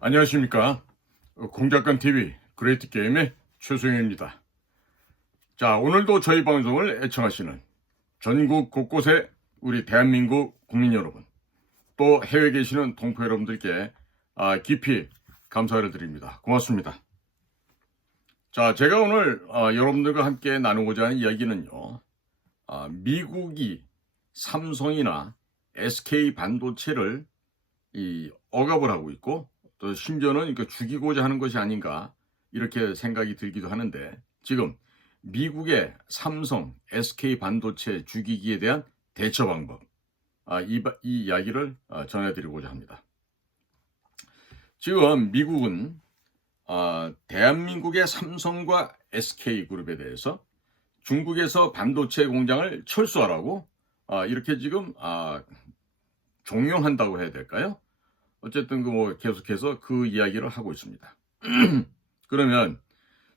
안녕하십니까. 공작관 TV 그레이트 게임의 최소영입니다. 자, 오늘도 저희 방송을 애청하시는 전국 곳곳의 우리 대한민국 국민 여러분, 또 해외에 계시는 동포 여러분들께 깊이 감사를 드립니다. 고맙습니다. 자, 제가 오늘 여러분들과 함께 나누고자 하는 이야기는요, 미국이 삼성이나 SK 반도체를 억압을 하고 있고, 또 심지어는 죽이고자 하는 것이 아닌가 이렇게 생각이 들기도 하는데, 지금 미국의 삼성, SK 반도체 죽이기에 대한 대처 방법, 이 이야기를 전해드리고자 합니다. 지금 미국은 대한민국의 삼성과 SK그룹에 대해서 중국에서 반도체 공장을 철수하라고 이렇게 지금 종용한다고 해야 될까요? 어쨌든 계속해서 그 이야기를 하고 있습니다. 그러면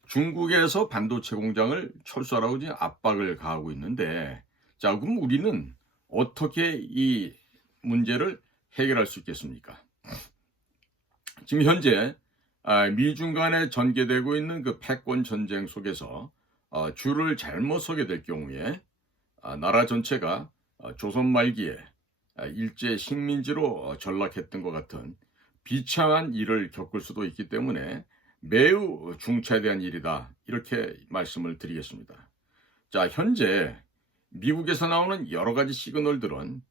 중국에서 반도체 공장을 철수하라고 지금 압박을 가하고 있는데, 자, 그럼 우리는 어떻게 이 문제를 해결할 수 있겠습니까? 지금 현재 미중 간에 전개되고 있는 그 패권 전쟁 속에서 줄을 잘못 서게 될 경우에 나라 전체가 조선 말기에 일제 식민지로 전락했던 것 같은 비참한 일을 겪을 수도 있기 때문에 매우 중차대한 일이다, 이렇게 말씀을 드리겠습니다. 자, 현재 미국에서 나오는 여러 가지 시그널들은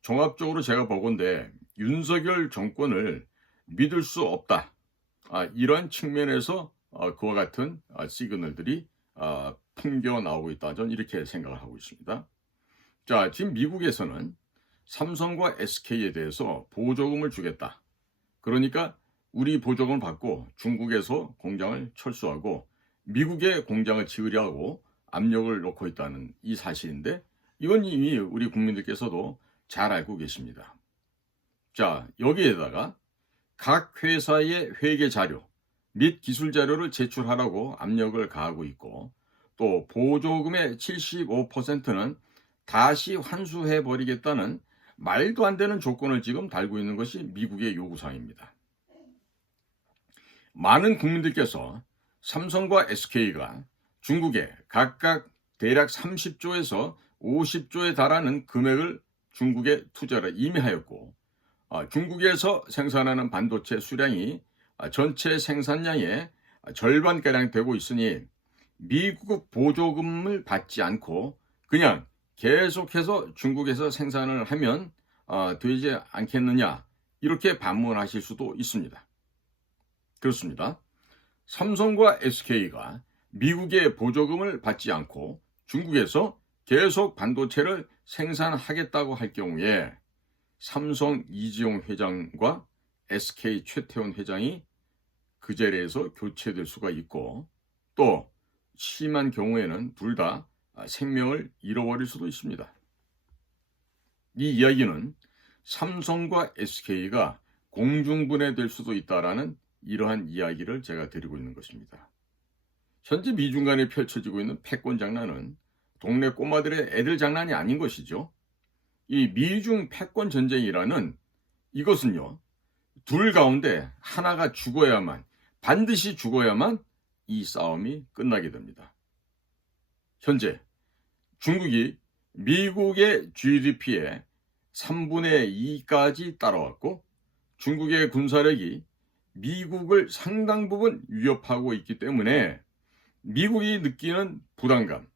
종합적으로 제가 보건대 윤석열 정권을 믿을 수 없다, 이러한 측면에서 그와 같은 시그널들이 풍겨 나오고 있다, 저는 이렇게 생각을 하고 있습니다. 자, 지금 미국에서는 삼성과 SK에 대해서 보조금을 주겠다. 그러니까 우리 보조금을 받고 중국에서 공장을 철수하고 미국에 공장을 지으려고 압력을 놓고 있다는 이 사실인데, 이건 이미 우리 국민들께서도 잘 알고 계십니다. 자, 여기에다가 각 회사의 회계 자료 및 기술 자료를 제출하라고 압력을 가하고 있고, 또 보조금의 75%는 다시 환수해버리겠다는 말도 안 되는 조건을 지금 달고 있는 것이 미국의 요구사항입니다. 많은 국민들께서 삼성과 SK가 중국에 각각 대략 30조에서 50조에 달하는 금액을 중국에 투자를 이미 하였고, 중국에서 생산하는 반도체 수량이 전체 생산량의 절반가량 되고 있으니 미국 보조금을 받지 않고 그냥 계속해서 중국에서 생산을 하면 되지 않겠느냐, 이렇게 반문하실 수도 있습니다. 그렇습니다. 삼성과 SK가 미국의 보조금을 받지 않고 중국에서 계속 반도체를 생산하겠다고 할 경우에 삼성 이지용 회장과 SK 최태원 회장이 그 자리에서 교체될 수가 있고, 또 심한 경우에는 둘 다 생명을 잃어버릴 수도 있습니다. 이 이야기는 삼성과 SK가 공중분해될 수도 있다라는 이러한 이야기를 제가 드리고 있는 것입니다. 현재 미중 간에 펼쳐지고 있는 패권 장난은 동네 꼬마들의 애들 장난이 아닌 것이죠. 이 미중 패권 전쟁이라는 이것은요, 둘 가운데 하나가 죽어야만, 반드시 죽어야만 이 싸움이 끝나게 됩니다. 현재 중국이 미국의 GDP의 3분의 2까지 따라왔고, 중국의 군사력이 미국을 상당 부분 위협하고 있기 때문에 미국이 느끼는 부담감,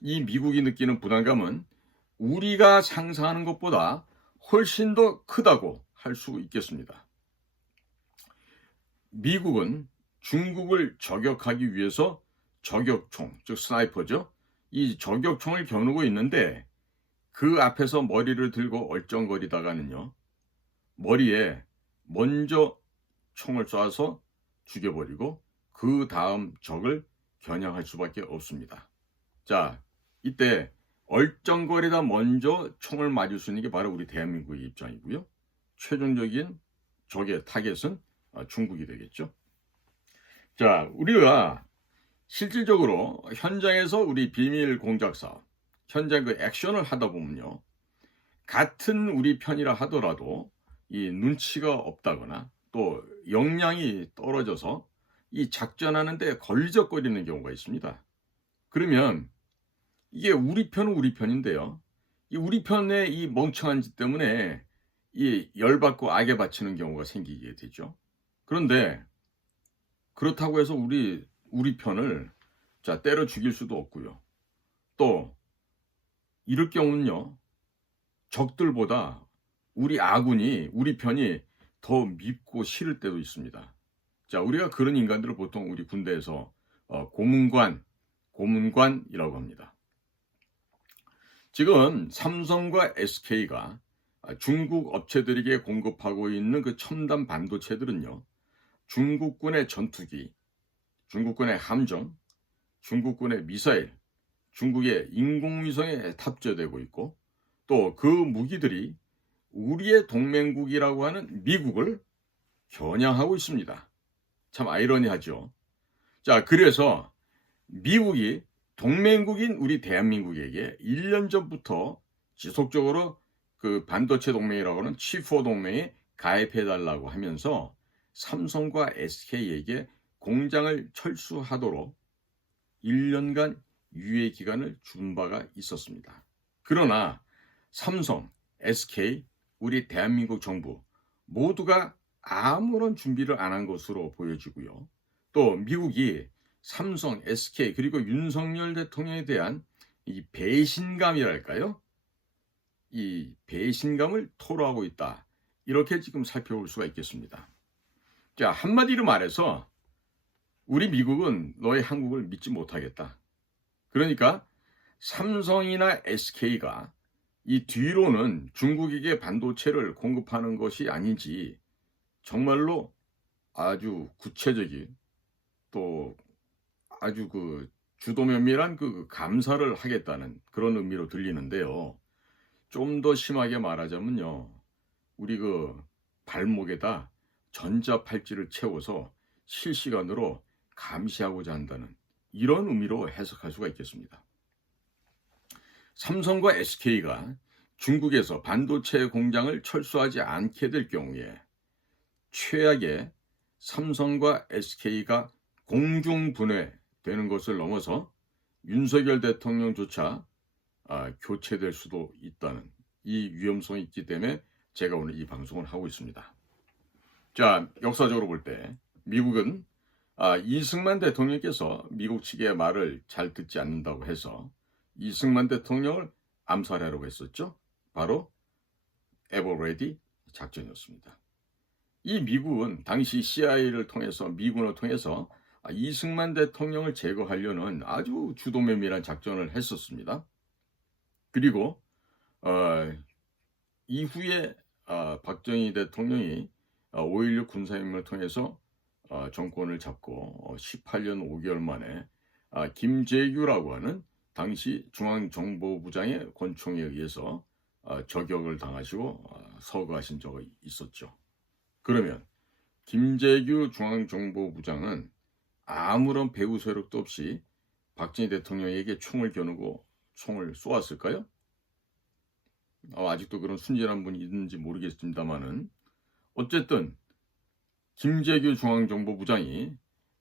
이 미국이 느끼는 부담감은 우리가 상상하는 것보다 훨씬 더 크다고 할 수 있겠습니다. 미국은 중국을 저격하기 위해서 저격총, 즉 스나이퍼죠, 이 저격총을 겨누고 있는데, 그 앞에서 머리를 들고 얼쩡거리다가는요, 머리에 먼저 총을 쏴서 죽여버리고 그 다음 적을 겨냥할 수밖에 없습니다. 자, 이때 얼쩡거리다 먼저 총을 맞을 수 있는 게 바로 우리 대한민국의 입장이고요. 최종적인 적의 타겟은 중국이 되겠죠. 자, 우리가 실질적으로 현장에서 우리 비밀 공작 사업, 현장 그 액션을 하다 보면요, 같은 우리 편이라 하더라도 이 눈치가 없다거나 또 역량이 떨어져서 이 작전하는 데 걸리적거리는 경우가 있습니다. 그러면 이게 우리 편은 우리 편인데요. 이 우리 편의 이 멍청한 짓 때문에 이 열받고 악에 바치는 경우가 생기게 되죠. 그런데 그렇다고 해서 우리 편을 때려 죽일 수도 없고요. 또 이럴 경우는요. 적들보다 우리 편이 더 밉고 싫을 때도 있습니다. 자, 우리가 그런 인간들을 보통 우리 군대에서 고문관이라고 합니다. 지금 삼성과 SK가 중국 업체들에게 공급하고 있는 그 첨단 반도체들은요. 중국군의 전투기, 중국군의 함정, 중국군의 미사일, 중국의 인공위성에 탑재되고 있고 또 그 무기들이 우리의 동맹국이라고 하는 미국을 겨냥하고 있습니다. 참 아이러니하죠. 자, 그래서 미국이 동맹국인 우리 대한민국에게 1년 전부터 지속적으로 그 반도체 동맹이라고 하는 치포 동맹에 가입해달라고 하면서 삼성과 SK에게 공장을 철수하도록 1년간 유예 기간을 준 바가 있었습니다. 그러나 삼성, SK, 우리 대한민국 정부 모두가 아무런 준비를 안 한 것으로 보여지고요. 또 미국이 삼성, SK 그리고 윤석열 대통령에 대한 이 배신감이랄까요? 이 배신감을 토로하고 있다. 이렇게 지금 살펴볼 수가 있겠습니다. 자, 한마디로 말해서 우리 미국은 너희 한국을 믿지 못하겠다. 그러니까 삼성이나 SK가 이 뒤로는 중국에게 반도체를 공급하는 것이 아닌지 정말로 아주 구체적인 또 아주 그 주도 면밀한 그 감사를 하겠다는 그런 의미로 들리는데요. 좀 더 심하게 말하자면요. 우리 그 발목에다 전자팔찌를 채워서 실시간으로 감시하고자 한다는 이런 의미로 해석할 수가 있겠습니다. 삼성과 SK가 중국에서 반도체 공장을 철수하지 않게 될 경우에 최악의 삼성과 SK가 공중분해되는 것을 넘어서 윤석열 대통령조차 교체될 수도 있다는 이 위험성이 있기 때문에 제가 오늘 이 방송을 하고 있습니다. 자, 역사적으로 볼 때 미국은 이승만 대통령께서 미국 측의 말을 잘 듣지 않는다고 해서 이승만 대통령을 암살하려고 했었죠. 바로 에버레디 작전이었습니다. 이 미국은 당시 CIA를 통해서 미군을 통해서 이승만 대통령을 제거하려는 아주 주도면밀한 작전을 했었습니다. 그리고 이후에 박정희 대통령이 5.16 군사혁명을 통해서 정권을 잡고 18년 5개월 만에 김재규라고 하는 당시 중앙정보부장의 권총에 의해서 저격을 당하시고 서거하신 적이 있었죠. 그러면 김재규 중앙정보부장은 아무런 배후 세력도 없이 박정희 대통령에게 총을 겨누고 총을 쏘았을까요? 아직도 그런 순진한 분이 있는지 모르겠습니다만은 어쨌든 김재규 중앙정보부장이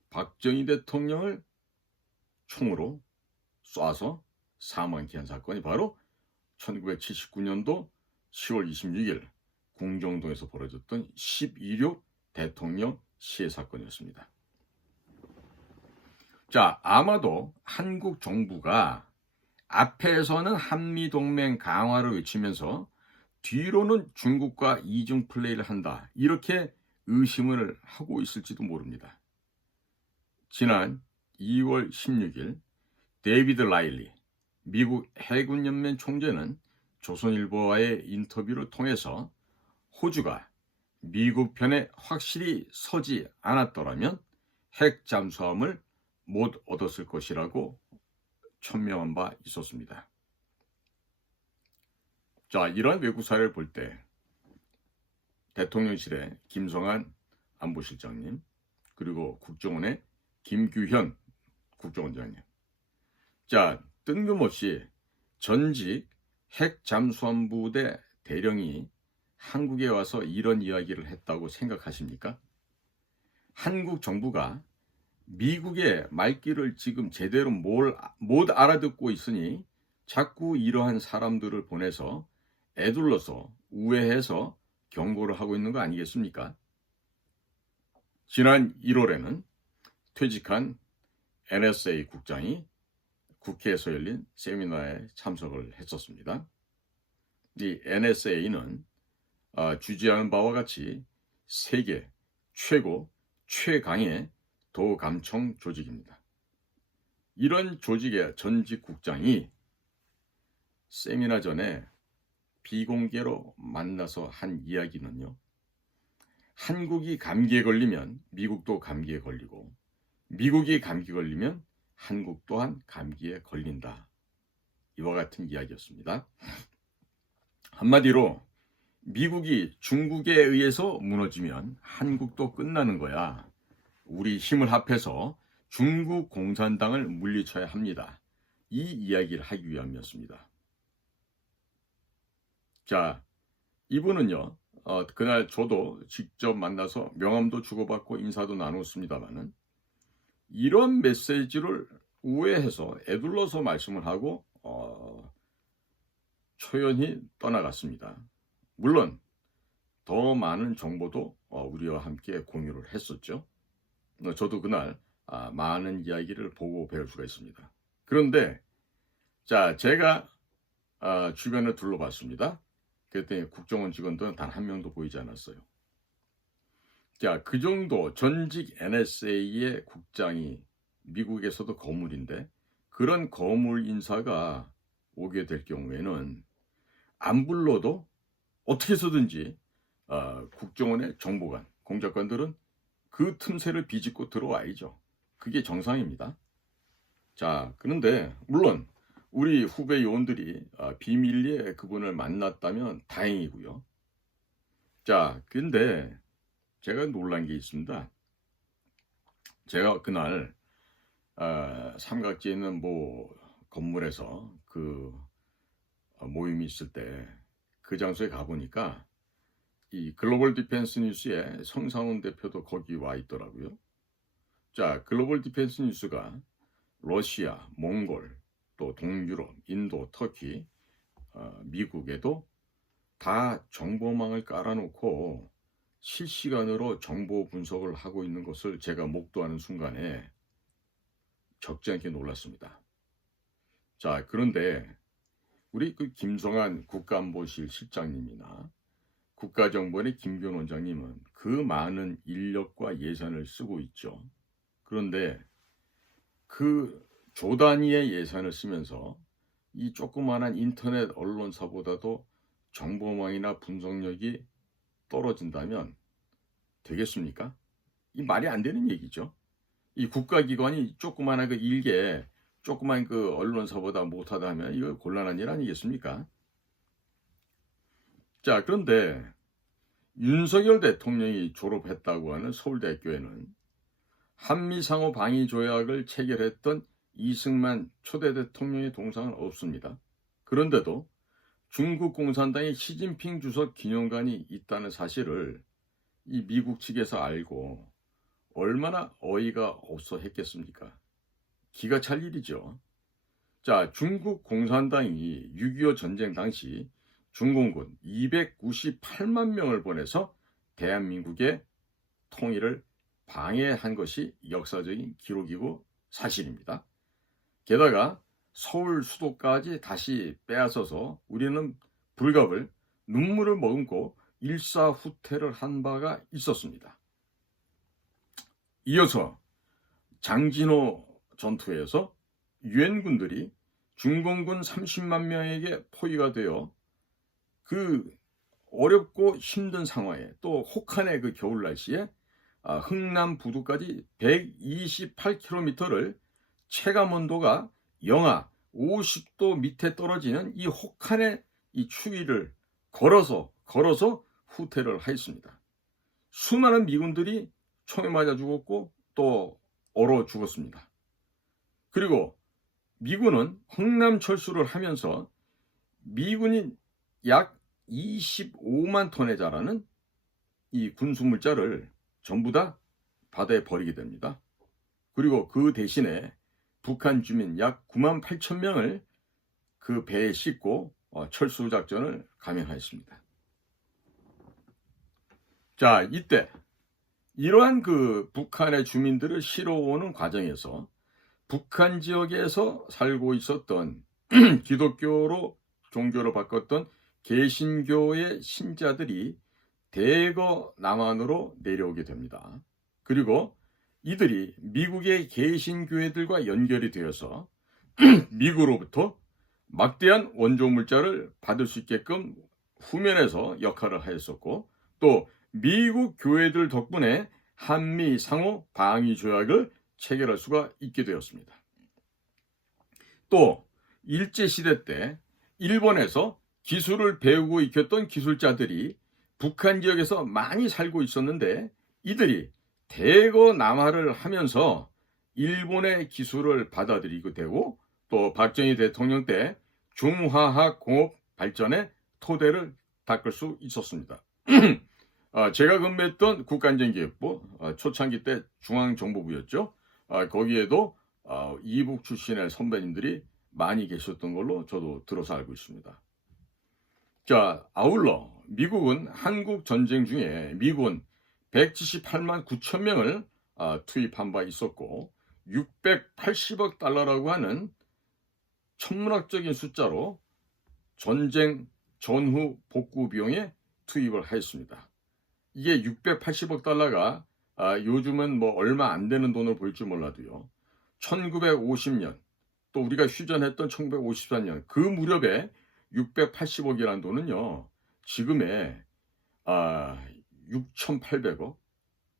박정희 대통령을 총으로 쏴서 사망케 한 사건이 바로 1979년도 10월 26일 궁정동에서 벌어졌던 12.6 대통령 시해 사건이었습니다. 자, 아마도 한국 정부가 앞에서는 한미동맹 강화를 외치면서 뒤로는 중국과 이중 플레이를 한다. 이렇게 의심을 하고 있을지도 모릅니다. 지난 2월 16일 데이비드 라일리 미국 해군연맹 총재는 조선일보와의 인터뷰를 통해서 호주가 미국 편에 확실히 서지 않았더라면 핵 잠수함을 못 얻었을 것이라고 천명한 바 있었습니다. 자, 이러한 외국 사례를 볼 때 대통령실의 김성한 안보실장님 그리고 국정원의 김규현 국정원장님 자, 뜬금없이 전직 핵 잠수함 부대 대령이 한국에 와서 이런 이야기를 했다고 생각하십니까? 한국 정부가 미국의 말귀를 지금 제대로 못 알아듣고 있으니 자꾸 이러한 사람들을 보내서 애둘러서 우회해서 경고를 하고 있는 거 아니겠습니까? 지난 1월에는 퇴직한 NSA 국장이 국회에서 열린 세미나에 참석을 했었습니다. 이 NSA는 주지하는 바와 같이 세계 최고 최강의 도감청 조직입니다. 이런 조직의 전직 국장이 세미나 전에 비공개로 만나서 한 이야기는요. 한국이 감기에 걸리면 미국도 감기에 걸리고 미국이 감기 걸리면 한국 또한 감기에 걸린다. 이와 같은 이야기였습니다. 한마디로 미국이 중국에 의해서 무너지면 한국도 끝나는 거야. 우리 힘을 합해서 중국 공산당을 물리쳐야 합니다. 이 이야기를 하기 위함이었습니다. 자, 이분은요. 그날 저도 직접 만나서 명함도 주고받고 인사도 나눴습니다만은 이런 메시지를 우회해서 애둘러서 말씀을 하고 초연히 떠나갔습니다. 물론 더 많은 정보도 우리와 함께 공유를 했었죠. 저도 그날 많은 이야기를 보고 배울 수가 있습니다. 그런데 자, 제가 주변을 둘러봤습니다. 그랬더니 국정원 직원들은 단 한 명도 보이지 않았어요. 자, 그 정도 전직 NSA의 국장이 미국에서도 거물인데 그런 거물 인사가 오게 될 경우에는 안 불러도 어떻게 해서든지 국정원의 정보관, 공작관들은 그 틈새를 비집고 들어와야죠. 그게 정상입니다. 자, 그런데 물론 우리 후배 요원들이 비밀리에 그분을 만났다면 다행이고요. 자, 근데 제가 놀란 게 있습니다. 제가 그날 삼각지에 있는 건물에서 그 모임이 있을 때 그 장소에 가보니까 이 글로벌 디펜스 뉴스의 성상훈 대표도 거기 와 있더라고요. 자, 글로벌 디펜스 뉴스가 러시아, 몽골, 또 동유럽, 인도, 터키, 미국에도 다 정보망을 깔아놓고 실시간으로 정보 분석을 하고 있는 것을 제가 목도하는 순간에 적지 않게 놀랐습니다. 자, 그런데 우리 그 김성한 국가안보실 실장님이나 국가정보원의 김변 원장님은 그 많은 인력과 예산을 쓰고 있죠. 그런데 그 조 단위의 예산을 쓰면서 이 조그마한 인터넷 언론사보다도 정보망이나 분석력이 떨어진다면 되겠습니까? 이 말이 안 되는 얘기죠. 이 국가기관이 조그마한 그 일개 조그만 그 언론사보다 못하다 하면 이거 곤란한 일 아니겠습니까? 자, 그런데 윤석열 대통령이 졸업했다고 하는 서울대학교에는 한미상호 방위 조약을 체결했던 이승만 초대 대통령의 동상은 없습니다. 그런데도 중국 공산당의 시진핑 주석 기념관이 있다는 사실을 이 미국 측에서 알고 얼마나 어이가 없어 했겠습니까? 기가 찰 일이죠. 자, 중국 공산당이 6.25 전쟁 당시 중공군 298만 명을 보내서 대한민국의 통일을 방해한 것이 역사적인 기록이고 사실입니다. 게다가 서울 수도까지 다시 빼앗아서 우리는 불갑을 눈물을 머금고 일사후퇴를 한 바가 있었습니다. 이어서 장진호 전투에서 유엔군들이 중공군 30만 명에게 포위가 되어 그 어렵고 힘든 상황에 또 혹한의 그 겨울 날씨에 흥남 부두까지 128km를 체감온도가 영하 50도 밑에 떨어지는 이 혹한의 이 추위를 걸어서 후퇴를 하였습니다. 수많은 미군들이 총에 맞아 죽었고 또 얼어 죽었습니다. 그리고 미군은 흥남 철수를 하면서 미군이 약 25만 톤에 달하는 이 군수물자를 전부 다 바다에 버리게 됩니다. 그리고 그 대신에 북한 주민 약 9만 8천 명을 그 배에 싣고 철수 작전을 감행하였습니다. 자, 이때 이러한 그 북한의 주민들을 실어오는 과정에서 북한 지역에서 살고 있었던 기독교로 종교를 바꿨던 개신교의 신자들이 대거 남한으로 내려오게 됩니다. 그리고 이들이 미국의 개신교회들과 연결이 되어서 미국으로부터 막대한 원조 물자를 받을 수 있게끔 후면에서 역할을 하였었고, 또 미국 교회들 덕분에 한미 상호 방위 조약을 체결할 수가 있게 되었습니다. 또 일제시대 때 일본에서 기술을 배우고 익혔던 기술자들이 북한 지역에서 많이 살고 있었는데, 이들이 대거 남하를 하면서 일본의 기술을 받아들이게 되고, 또 박정희 대통령 때 중화학 공업 발전의 토대를 닦을 수 있었습니다. 제가 근무했던 국가안전기획부, 초창기 때 중앙정보부였죠. 거기에도 이북 출신의 선배님들이 많이 계셨던 걸로 저도 들어서 알고 있습니다. 자, 아울러 미국은 한국 전쟁 중에 미군 178만 9천 명을 투입한 바 있었고, 680억 달러라고 하는 천문학적인 숫자로 전쟁 전후 복구 비용에 투입을 하였습니다. 이게 680억 달러가 요즘은 뭐 얼마 안 되는 돈을 보일 줄 몰라도요, 1950년 또 우리가 휴전했던 1954년 그 무렵에 680억이라는 돈은요, 지금의 6,800억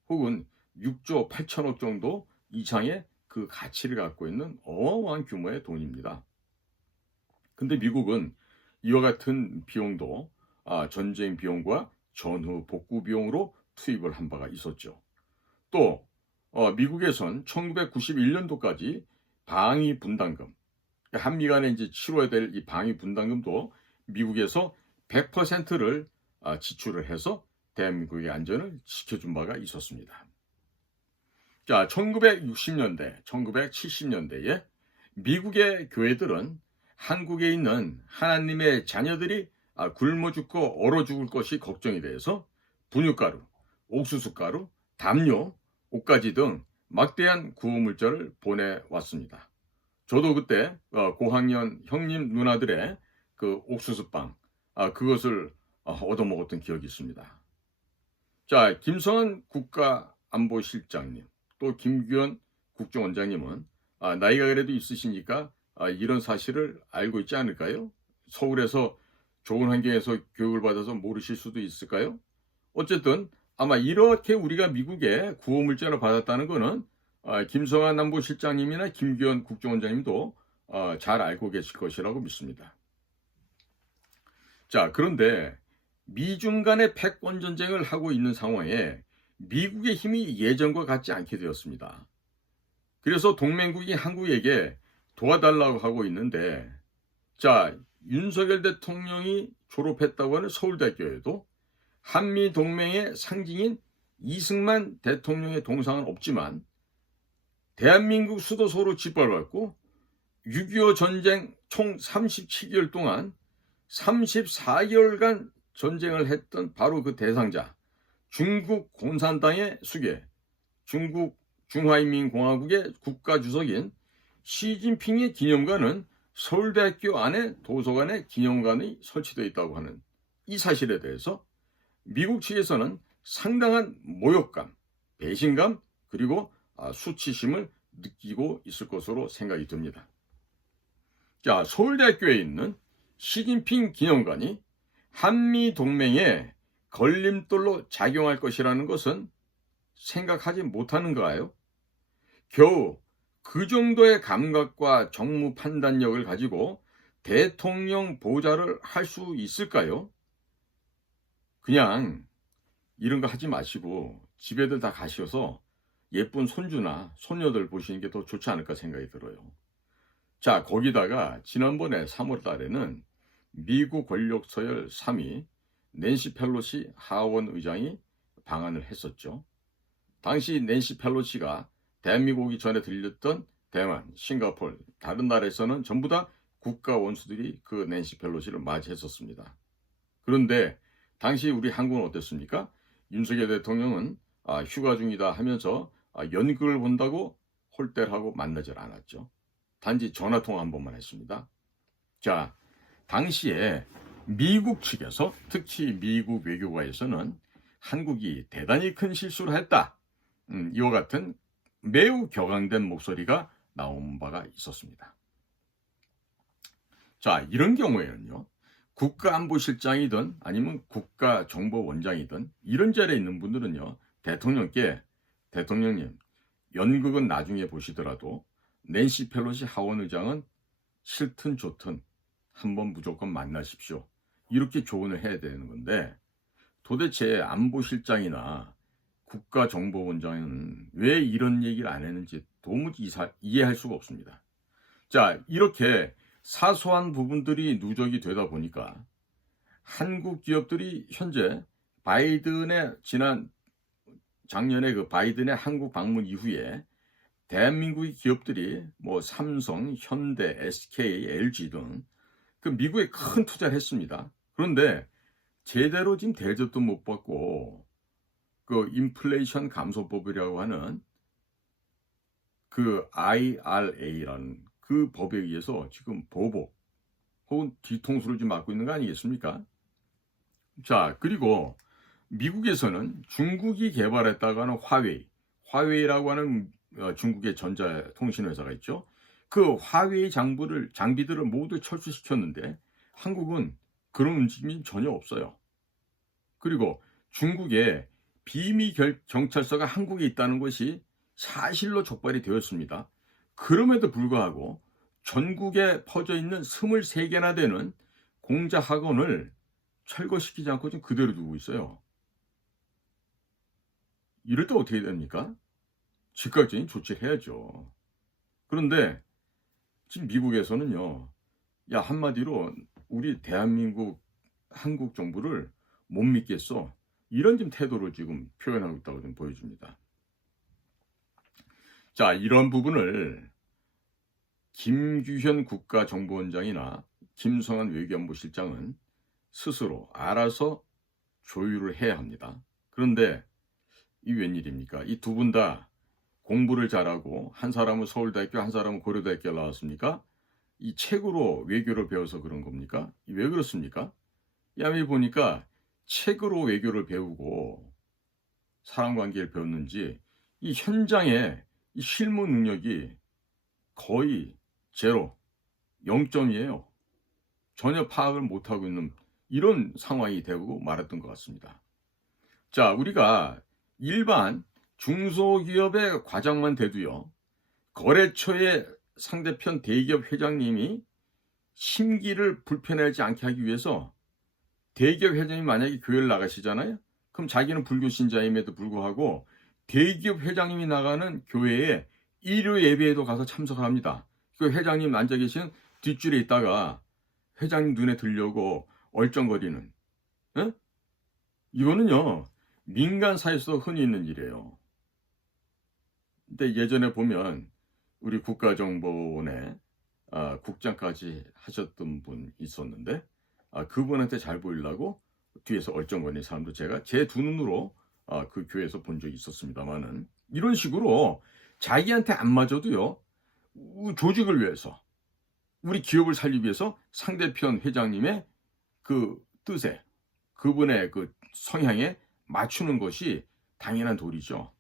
혹은 6조 8천억 정도 이상의 그 가치를 갖고 있는 어마어마한 규모의 돈입니다. 근데 미국은 이와 같은 비용도 전쟁 비용과 전후 복구 비용으로 투입을 한 바가 있었죠. 또 미국에선 1991년도까지 방위 분담금, 한미 간에 이제 치러야 될 이 방위 분담금도 미국에서 100%를 지출을 해서 대한민국의 안전을 지켜준 바가 있었습니다. 자, 1960년대, 1970년대에 미국의 교회들은 한국에 있는 하나님의 자녀들이 굶어 죽고 얼어 죽을 것이 걱정이 돼서 분유가루, 옥수수가루, 담요, 옷가지 등 막대한 구호물자를 보내왔습니다. 저도 그때 고학년 형님 누나들의 그 옥수수빵, 그것을 얻어먹었던 기억이 있습니다. 자, 김성한 국가안보실장님, 또 김규현 국정원장님은 나이가 그래도 있으시니까 이런 사실을 알고 있지 않을까요? 서울에서 좋은 환경에서 교육을 받아서 모르실 수도 있을까요? 어쨌든 아마 이렇게 우리가 미국에 구호물자를 받았다는 것은 김성한 안보실장님이나 김규현 국정원장님도 잘 알고 계실 것이라고 믿습니다. 자, 그런데 미중 간의 패권 전쟁을 하고 있는 상황에 미국의 힘이 예전과 같지 않게 되었습니다. 그래서 동맹국이 한국에게 도와달라고 하고 있는데, 자, 윤석열 대통령이 졸업했다고 하는 서울대학교에도 한미 동맹의 상징인 이승만 대통령의 동상은 없지만, 대한민국 수도 서로 짓밟았고 6.25 전쟁 총 37개월 동안 34개월간 전쟁을 했던 바로 그 대상자, 중국 공산당의 수괴, 중국 중화인민공화국의 국가주석인 시진핑의 기념관은 서울대학교 안에 도서관에 기념관이 설치되어 있다고 하는 이 사실에 대해서 미국 측에서는 상당한 모욕감, 배신감, 그리고 수치심을 느끼고 있을 것으로 생각이 듭니다. 자, 서울대학교에 있는 시진핑 기념관이 한미 동맹에 걸림돌로 작용할 것이라는 것은 생각하지 못하는가요? 겨우 그 정도의 감각과 정무 판단력을 가지고 대통령 보좌를 할 수 있을까요? 그냥 이런 거 하지 마시고 집에들 다 가셔서 예쁜 손주나 손녀들 보시는 게 더 좋지 않을까 생각이 들어요. 자, 거기다가 지난번에 3월 달에는 미국 권력 서열 3위 낸시 펠로시 하원 의장이 방한을 했었죠. 당시 낸시 펠로시가 대한민국 오기 전에 들렸던 대만, 싱가포르, 다른 나라에서는 전부 다 국가 원수들이 그 낸시 펠로시를 맞이했었습니다. 그런데 당시 우리 한국은 어땠습니까? 윤석열 대통령은 휴가 중이다 하면서 연극을 본다고 홀대를 하고 만나질 않았죠. 단지 전화통화 한 번만 했습니다. 자, 당시에 미국 측에서, 특히 미국 외교가에서는 한국이 대단히 큰 실수를 했다. 이와 같은 매우 격앙된 목소리가 나온 바가 있었습니다. 자, 이런 경우에는요, 국가안보실장이든 아니면 국가정보원장이든 이런 자리에 있는 분들은요, 대통령님, 연극은 나중에 보시더라도 낸시 펠로시 하원 의장은 싫든 좋든 한번 무조건 만나십시오. 이렇게 조언을 해야 되는 건데, 도대체 안보실장이나 국가정보원장은 왜 이런 얘기를 안 했는지 도무지 이해할 수가 없습니다. 자, 이렇게 사소한 부분들이 누적이 되다 보니까 한국 기업들이 현재 작년에 그 바이든의 한국 방문 이후에 대한민국의 기업들이 뭐 삼성, 현대, SK, LG 등 그 미국에 큰 투자를 했습니다. 그런데 제대로 지금 대접도 못 받고 그 인플레이션 감소법이라고 하는 그 IRA라는 그 법에 의해서 지금 보복 혹은 뒤통수를 좀 맞고 있는 거 아니겠습니까? 자, 그리고 미국에서는 중국이 개발했다고 하는 화웨이라고 하는 중국의 전자통신회사가 있죠. 그 화웨이 장비들을 모두 철수시켰는데 한국은 그런 움직임이 전혀 없어요. 그리고 중국의 비미 경찰서가 한국에 있다는 것이 사실로 적발이 되었습니다. 그럼에도 불구하고 전국에 퍼져 있는 23개나 되는 공자 학원을 철거시키지 않고 좀 그대로 두고 있어요. 이럴 때 어떻게 됩니까? 즉각적인 조치를 해야죠. 그런데 지금 미국에서는요, 야, 한마디로 우리 대한민국 한국 정부를 못 믿겠어. 이런 좀 태도를 지금 표현하고 있다고 좀 보여줍니다. 자, 이런 부분을 김규현 국가정보원장이나 김성한 외교안보실장은 스스로 알아서 조율을 해야 합니다. 그런데 이 웬일입니까? 이 두 분 다 공부를 잘하고 한 사람은 서울대학교, 한 사람은 고려대학교 나왔습니까? 이 책으로 외교를 배워서 그런 겁니까? 왜 그렇습니까? 야매 보니까 책으로 외교를 배우고 사람관계를 배웠는지 이 현장에 이 실무 능력이 거의 제로, 0점이에요. 전혀 파악을 못하고 있는 이런 상황이 되고 말았던 것 같습니다. 자, 우리가 일반 중소기업의 과장만 돼도요, 거래처의 상대편 대기업 회장님이 심기를 불편하지 않게 하기 위해서 대기업 회장님이 만약에 교회를 나가시잖아요. 그럼 자기는 불교 신자임에도 불구하고 대기업 회장님이 나가는 교회에 일요 예배에도 가서 참석을 합니다. 그 회장님 앉아 계신 뒷줄에 있다가 회장님 눈에 들려고 얼쩡거리는, 에? 이거는요, 민간 사회에서 흔히 있는 일이에요. 근데 예전에 보면 우리 국가정보원에 국장까지 하셨던 분 있었는데 그분한테 잘 보이려고 뒤에서 얼쩡거리는 사람도 제가 제 두 눈으로 그 교회에서 본 적이 있었습니다만은, 이런 식으로 자기한테 안 맞아도요, 조직을 위해서 우리 기업을 살리기 위해서 상대편 회장님의 그 뜻에, 그분의 그 성향에 맞추는 것이 당연한 도리죠.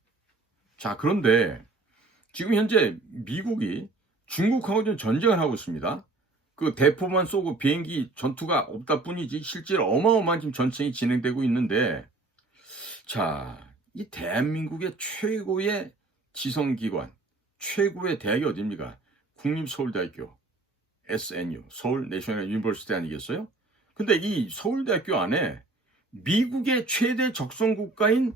자, 그런데 지금 현재 미국이 중국하고 좀 전쟁을 하고 있습니다. 그 대포만 쏘고 비행기 전투가 없다 뿐이지 실제로 어마어마한 지금 전쟁이 진행되고 있는데, 자, 이 대한민국의 최고의 지성기관, 최고의 대학이 어디입니까? 국립서울대학교, SNU, 서울 내셔널 유니버시티 아니겠어요? 근데 이 서울대학교 안에 미국의 최대 적성 국가인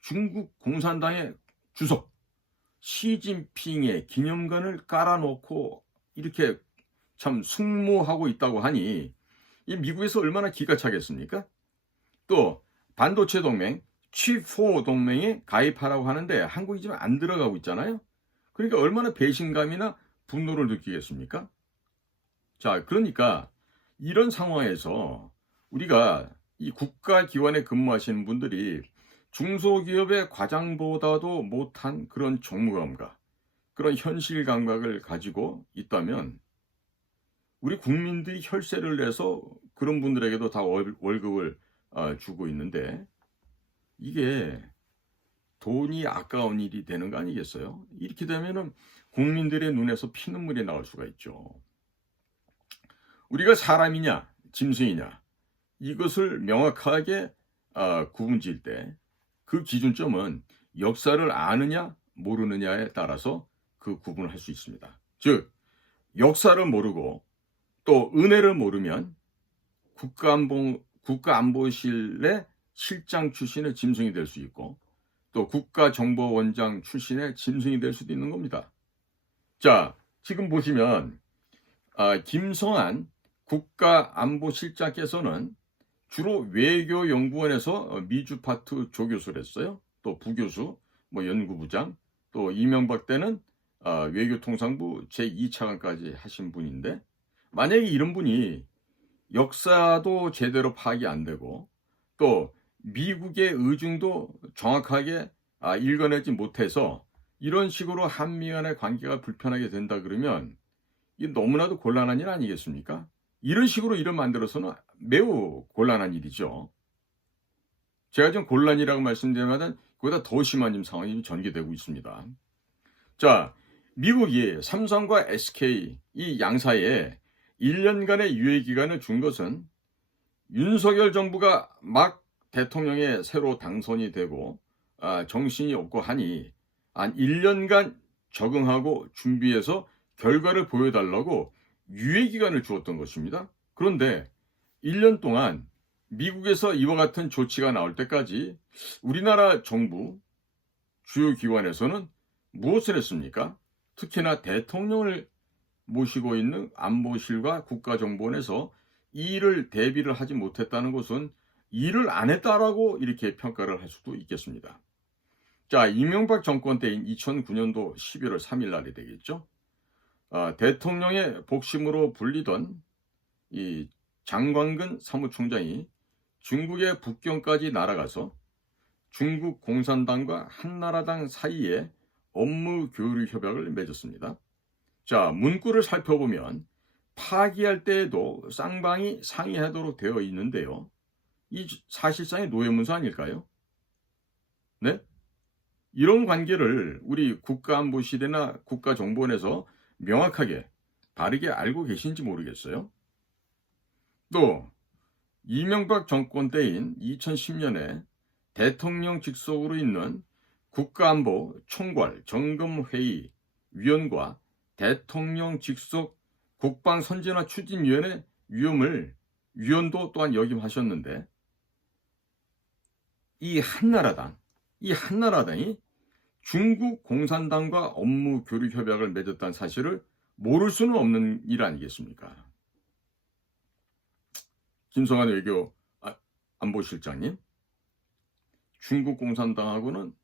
중국 공산당의 주석 시진핑의 기념관을 깔아놓고 이렇게 참 승모하고 있다고 하니, 이 미국에서 얼마나 기가 차겠습니까? 또 반도체 동맹 G4 동맹에 가입하라고 하는데 한국이 지금 안 들어가고 있잖아요. 그러니까 얼마나 배신감이나 분노를 느끼겠습니까? 자, 그러니까 이런 상황에서 우리가 이 국가기관에 근무하시는 분들이 중소기업의 과장보다도 못한 그런 정무감과 그런 현실 감각을 가지고 있다면 우리 국민들이 혈세를 내서 그런 분들에게도 다 월급을 주고 있는데 이게 돈이 아까운 일이 되는 거 아니겠어요? 이렇게 되면은 국민들의 눈에서 피눈물이 나올 수가 있죠. 우리가 사람이냐, 짐승이냐, 이것을 명확하게 구분지을 때 그 기준점은 역사를 아느냐, 모르느냐에 따라서 그 구분을 할 수 있습니다. 즉, 역사를 모르고 또 은혜를 모르면 국가안보실의 실장 출신의 짐승이 될 수 있고 또 국가정보원장 출신의 짐승이 될 수도 있는 겁니다. 자, 지금 보시면 김성한 국가안보실장께서는 주로 외교연구원에서 미주 파트 조교수를 했어요. 또 부교수, 연구부장, 또 이명박 때는 외교통상부 제2차관까지 하신 분인데 만약에 이런 분이 역사도 제대로 파악이 안 되고 또 미국의 의중도 정확하게 읽어내지 못해서 이런 식으로 한미 간의 관계가 불편하게 된다 그러면 이게 너무나도 곤란한 일 아니겠습니까? 이런 식으로 일을 만들어서는 매우 곤란한 일이죠. 제가 지금 곤란이라고 말씀드리면 그보다 더 심한 상황이 전개되고 있습니다. 자, 미국이 삼성과 SK 이 양사에 1년간의 유예기간을 준 것은 윤석열 정부가 막 대통령에 새로 당선이 되고 정신이 없고 하니 한 1년간 적응하고 준비해서 결과를 보여달라고 유예기간을 주었던 것입니다. 그런데 1년 동안 미국에서 이와 같은 조치가 나올 때까지 우리나라 정부 주요 기관에서는 무엇을 했습니까? 특히나 대통령을 모시고 있는 안보실과 국가정보원에서 이 일을 대비를 하지 못했다는 것은 일을 안 했다라고 이렇게 평가를 할 수도 있겠습니다. 자, 이명박 정권 때인 2009년도 11월 3일 날이 되겠죠. 대통령의 복심으로 불리던 이 장광근 사무총장이 중국의 북경까지 날아가서 중국 공산당과 한나라당 사이에 업무 교류 협약을 맺었습니다. 자, 문구를 살펴보면 파기할 때에도 쌍방이 상의하도록 되어 있는데요. 이 사실상의 노예문서 아닐까요? 네? 이런 관계를 우리 국가안보실이나 국가정보원에서 명확하게 바르게 알고 계신지 모르겠어요. 또 이명박 정권 때인 2010년에 대통령 직속으로 있는 국가안보 총괄 점검회의 위원과 대통령 직속 국방선진화 추진위원회 위원도 또한 역임하셨는데 이 한나라당이 중국 공산당과 업무 교류 협약을 맺었다는 사실을 모를 수는 없는 일 아니겠습니까? 김성한 안보실장님, 중국 공산당하고는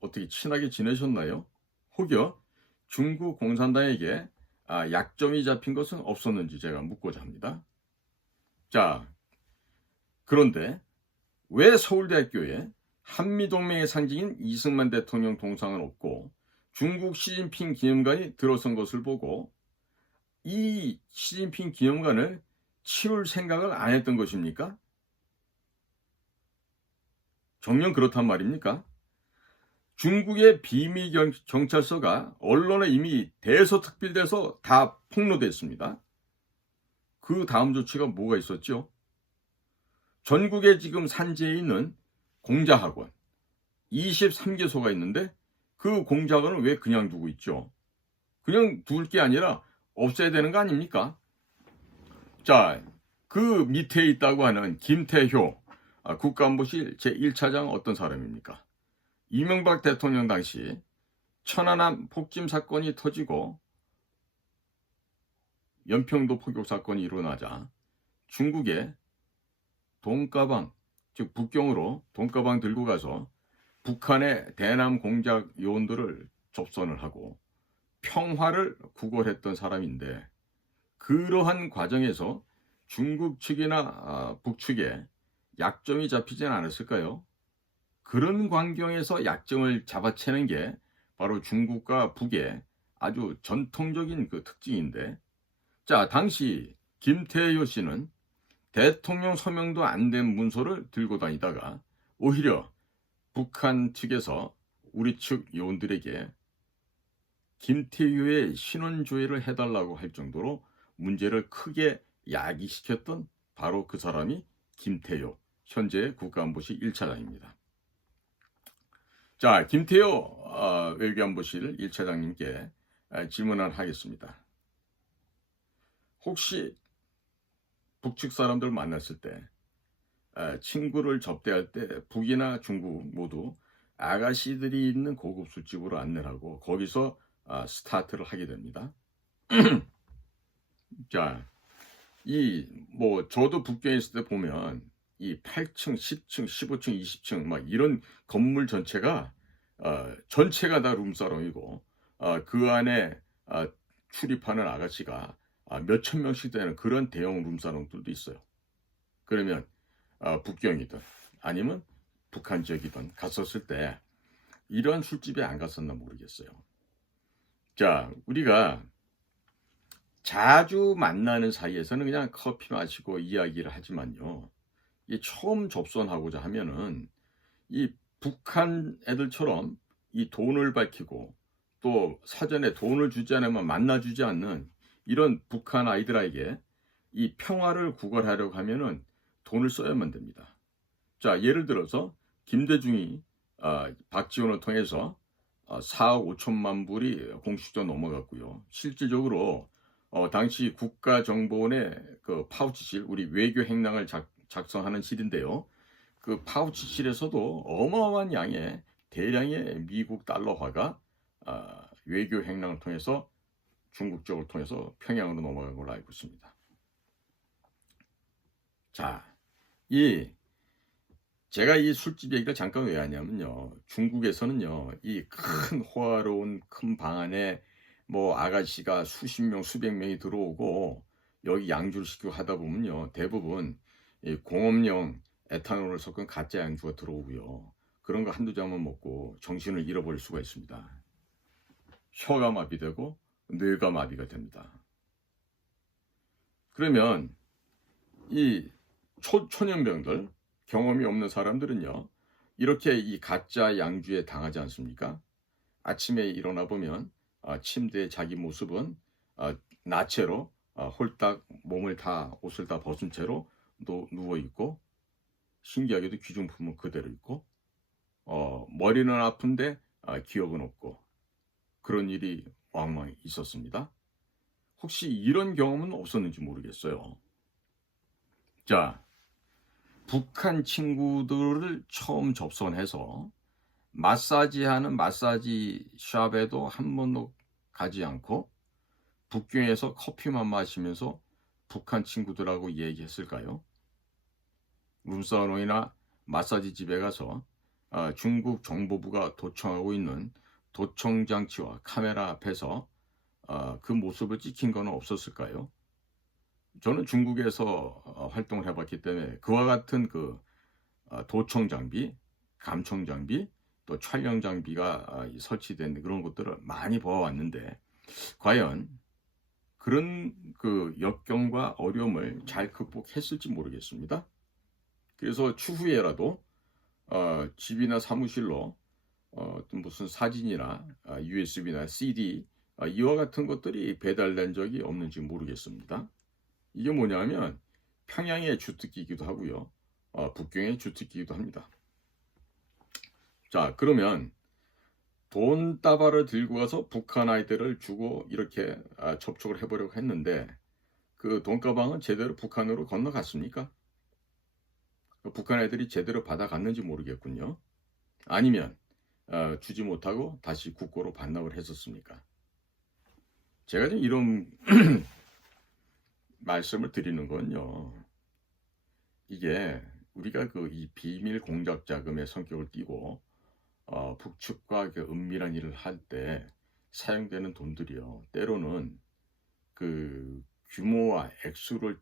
어떻게 친하게 지내셨나요? 혹여 중국 공산당에게 약점이 잡힌 것은 없었는지 제가 묻고자 합니다. 자, 그런데 왜 서울대학교에 한미동맹의 상징인 이승만 대통령 동상은 없고 중국 시진핑 기념관이 들어선 것을 보고 이 시진핑 기념관을 치울 생각을 안 했던 것입니까? 정녕 그렇단 말입니까? 중국의 비밀 경찰서가 언론에 이미 대서특필돼서 다 폭로됐습니다. 그 다음 조치가 뭐가 있었죠? 전국에 지금 산지에 있는 공자학원 23개소가 있는데 그 공자학원을 왜 그냥 두고 있죠? 그냥 둘 게 아니라 없애야 되는 거 아닙니까? 자, 그 밑에 있다고 하는 김태효 국가안보실 제1차장 어떤 사람입니까? 이명박 대통령 당시 천안함 폭침 사건이 터지고 연평도 포격 사건이 일어나자 중국에 돈가방, 즉 북경으로 돈가방 들고 가서 북한의 대남 공작 요원들을 접선을 하고 평화를 구걸했던 사람인데, 그러한 과정에서 중국 측이나 북측에 약점이 잡히진 않았을까요? 그런 광경에서 약점을 잡아채는 게 바로 중국과 북의 아주 전통적인 그 특징인데, 자, 당시 김태효 씨는 대통령 서명도 안 된 문서를 들고 다니다가 오히려 북한 측에서 우리 측 요원들에게 김태효의 신원조회를 해달라고 할 정도로 문제를 크게 야기시켰던 바로 그 사람이 김태효, 현재 국가안보실 1차장입니다. 자, 김태효 외교안보실 1차장님께 질문을 하겠습니다. 혹시 북측 사람들 만났을 때 친구를 접대할 때 북이나 중국 모두 아가씨들이 있는 고급 술집으로 안내를 하고 거기서 스타트를 하게 됩니다. 자, 저도 북경에 있을 때 보면 이 8층, 10층, 15층, 20층 막 이런 건물 전체가 다 룸사롱이고 그 안에 출입하는 아가씨가 몇천 명씩 되는 그런 대형 룸사롱들도 있어요. 그러면 북경이든 아니면 북한 지역이든 갔었을 때 이러한 술집에 안 갔었나 모르겠어요. 자, 우리가 자주 만나는 사이에서는 그냥 커피 마시고 이야기를 하지만요, 이 처음 접선하고자 하면은 이 북한 애들처럼 이 돈을 밝히고 또 사전에 돈을 주지 않으면 만나주지 않는 이런 북한 아이들에게 이 평화를 구걸하려고 하면은 돈을 써야만 됩니다. 자, 예를 들어서 김대중이 박지원을 통해서 4억 5천만 불이 공식적으로 넘어갔고요. 실질적으로 당시 국가정보원의 그 파우치실, 우리 외교 행랑을 작성하는 실인데요. 그 파우치실에서도 어마어마한 양의 대량의 미국 달러화가 외교 행랑을 통해서 중국 쪽을 통해서 평양으로 넘어간 걸로 알고 있습니다. 자, 제가 이 술집 얘기를 잠깐 왜 하냐면요, 중국에서는요, 이 큰 호화로운 큰 방 안에 아가씨가 수십 명, 수백 명이 들어오고 여기 양주를 시키고 하다 보면요, 대부분 이 공업용 에탄올을 섞은 가짜 양주가 들어오고요, 그런 거 한두 잔만 먹고 정신을 잃어버릴 수가 있습니다. 혀가 마비되고 뇌가 마비가 됩니다. 그러면 이 초년병들, 경험이 없는 사람들은요, 이렇게 이 가짜 양주에 당하지 않습니까? 아침에 일어나 보면 침대에 자기 모습은 나체로 홀딱 몸을 다, 옷을 다 벗은 채로 누워 있고, 신기하게도 귀중품은 그대로 있고, 머리는 아픈데 기억은 없고, 그런 일이 왕왕 있었습니다. 혹시 이런 경험은 없었는지 모르겠어요. 자, 북한 친구들을 처음 접선해서 마사지하는 마사지 샵에도 한 번도 가지 않고 북경에서 커피만 마시면서 북한 친구들하고 얘기했을까요? 룸사롱이나 마사지 집에 가서 중국 정보부가 도청하고 있는 도청 장치와 카메라 앞에서 그 모습을 찍힌 건 없었을까요? 저는 중국에서 활동을 해봤기 때문에 그와 같은 그 도청 장비, 감청 장비, 또 촬영 장비가 설치된 그런 것들을 많이 보아왔는데, 과연 그런 그 역경과 어려움을 잘 극복했을지 모르겠습니다. 그래서 추후에라도 집이나 사무실로 무슨 사진이나 USB나 CD 이와 같은 것들이 배달된 적이 없는지 모르겠습니다. 이게 뭐냐면 평양의 주특기이기도 하고요, 북경의 주특기이기도 합니다. 자, 그러면 돈다발을 들고 가서 북한 아이들을 주고 이렇게 접촉을 해보려고 했는데 그 돈가방은 제대로 북한으로 건너갔습니까? 북한 아이들이 제대로 받아갔는지 모르겠군요. 아니면 주지 못하고 다시 국고로 반납을 했었습니까? 제가 좀 이런 말씀을 드리는 건요, 이게 우리가 이 비밀 공작 자금의 성격을 띠고 북측과 은밀한 일을 할 때 사용되는 돈들이요. 때로는 그 규모와 액수를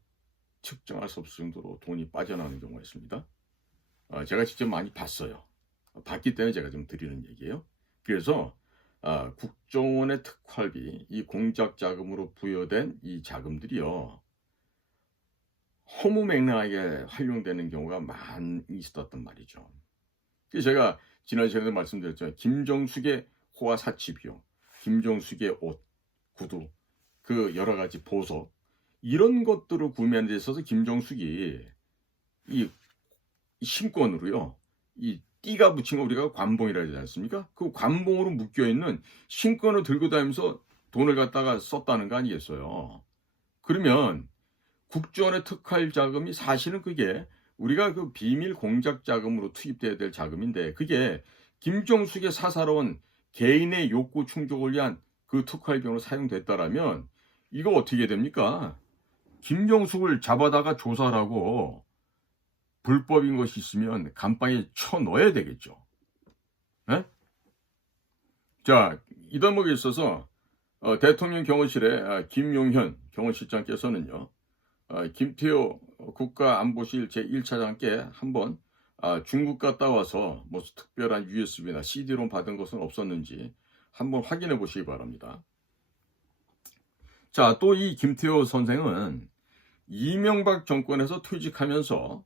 측정할 수 없을 정도로 돈이 빠져나오는 경우가 있습니다. 제가 직접 많이 봤어요. 봤기 때문에 제가 좀 드리는 얘기예요. 그래서 국정원의 특활비, 이 공작 자금으로 부여된 이 자금들이요. 허무맹랑하게 활용되는 경우가 많이 있었단 말이죠. 그래서 제가 지난 시간에 말씀드렸죠. 김정숙의 호화 사치 비용, 김정숙의 옷, 구두, 그 여러 가지 보석, 이런 것들을 구매하는 데 있어서 김정숙이 이 신권으로요, 이 띠가 붙인 거 우리가 관봉이라 하지 않습니까? 그 관봉으로 묶여있는 신권을 들고 다니면서 돈을 갖다가 썼다는 거 아니겠어요? 그러면 국정원의 특활 자금이 사실은 그게 우리가 그 비밀 공작 자금으로 투입돼야 될 자금인데, 그게 김정숙의 사사로운 개인의 욕구 충족을 위한 그 특활 비용으로 사용됐다라면 이거 어떻게 됩니까? 김정숙을 잡아다가 조사를 하고 불법인 것이 있으면 감방에 쳐넣어야 되겠죠. 네? 자, 이 대목에 있어서 대통령 경호실의 김용현 경호실장께서는요, 김태호 국가안보실 제1차장께 한번 중국 갔다 와서 뭐 특별한 USB나 CD롬 받은 것은 없었는지 한번 확인해 보시기 바랍니다. 자, 또 이 김태호 선생은 이명박 정권에서 퇴직하면서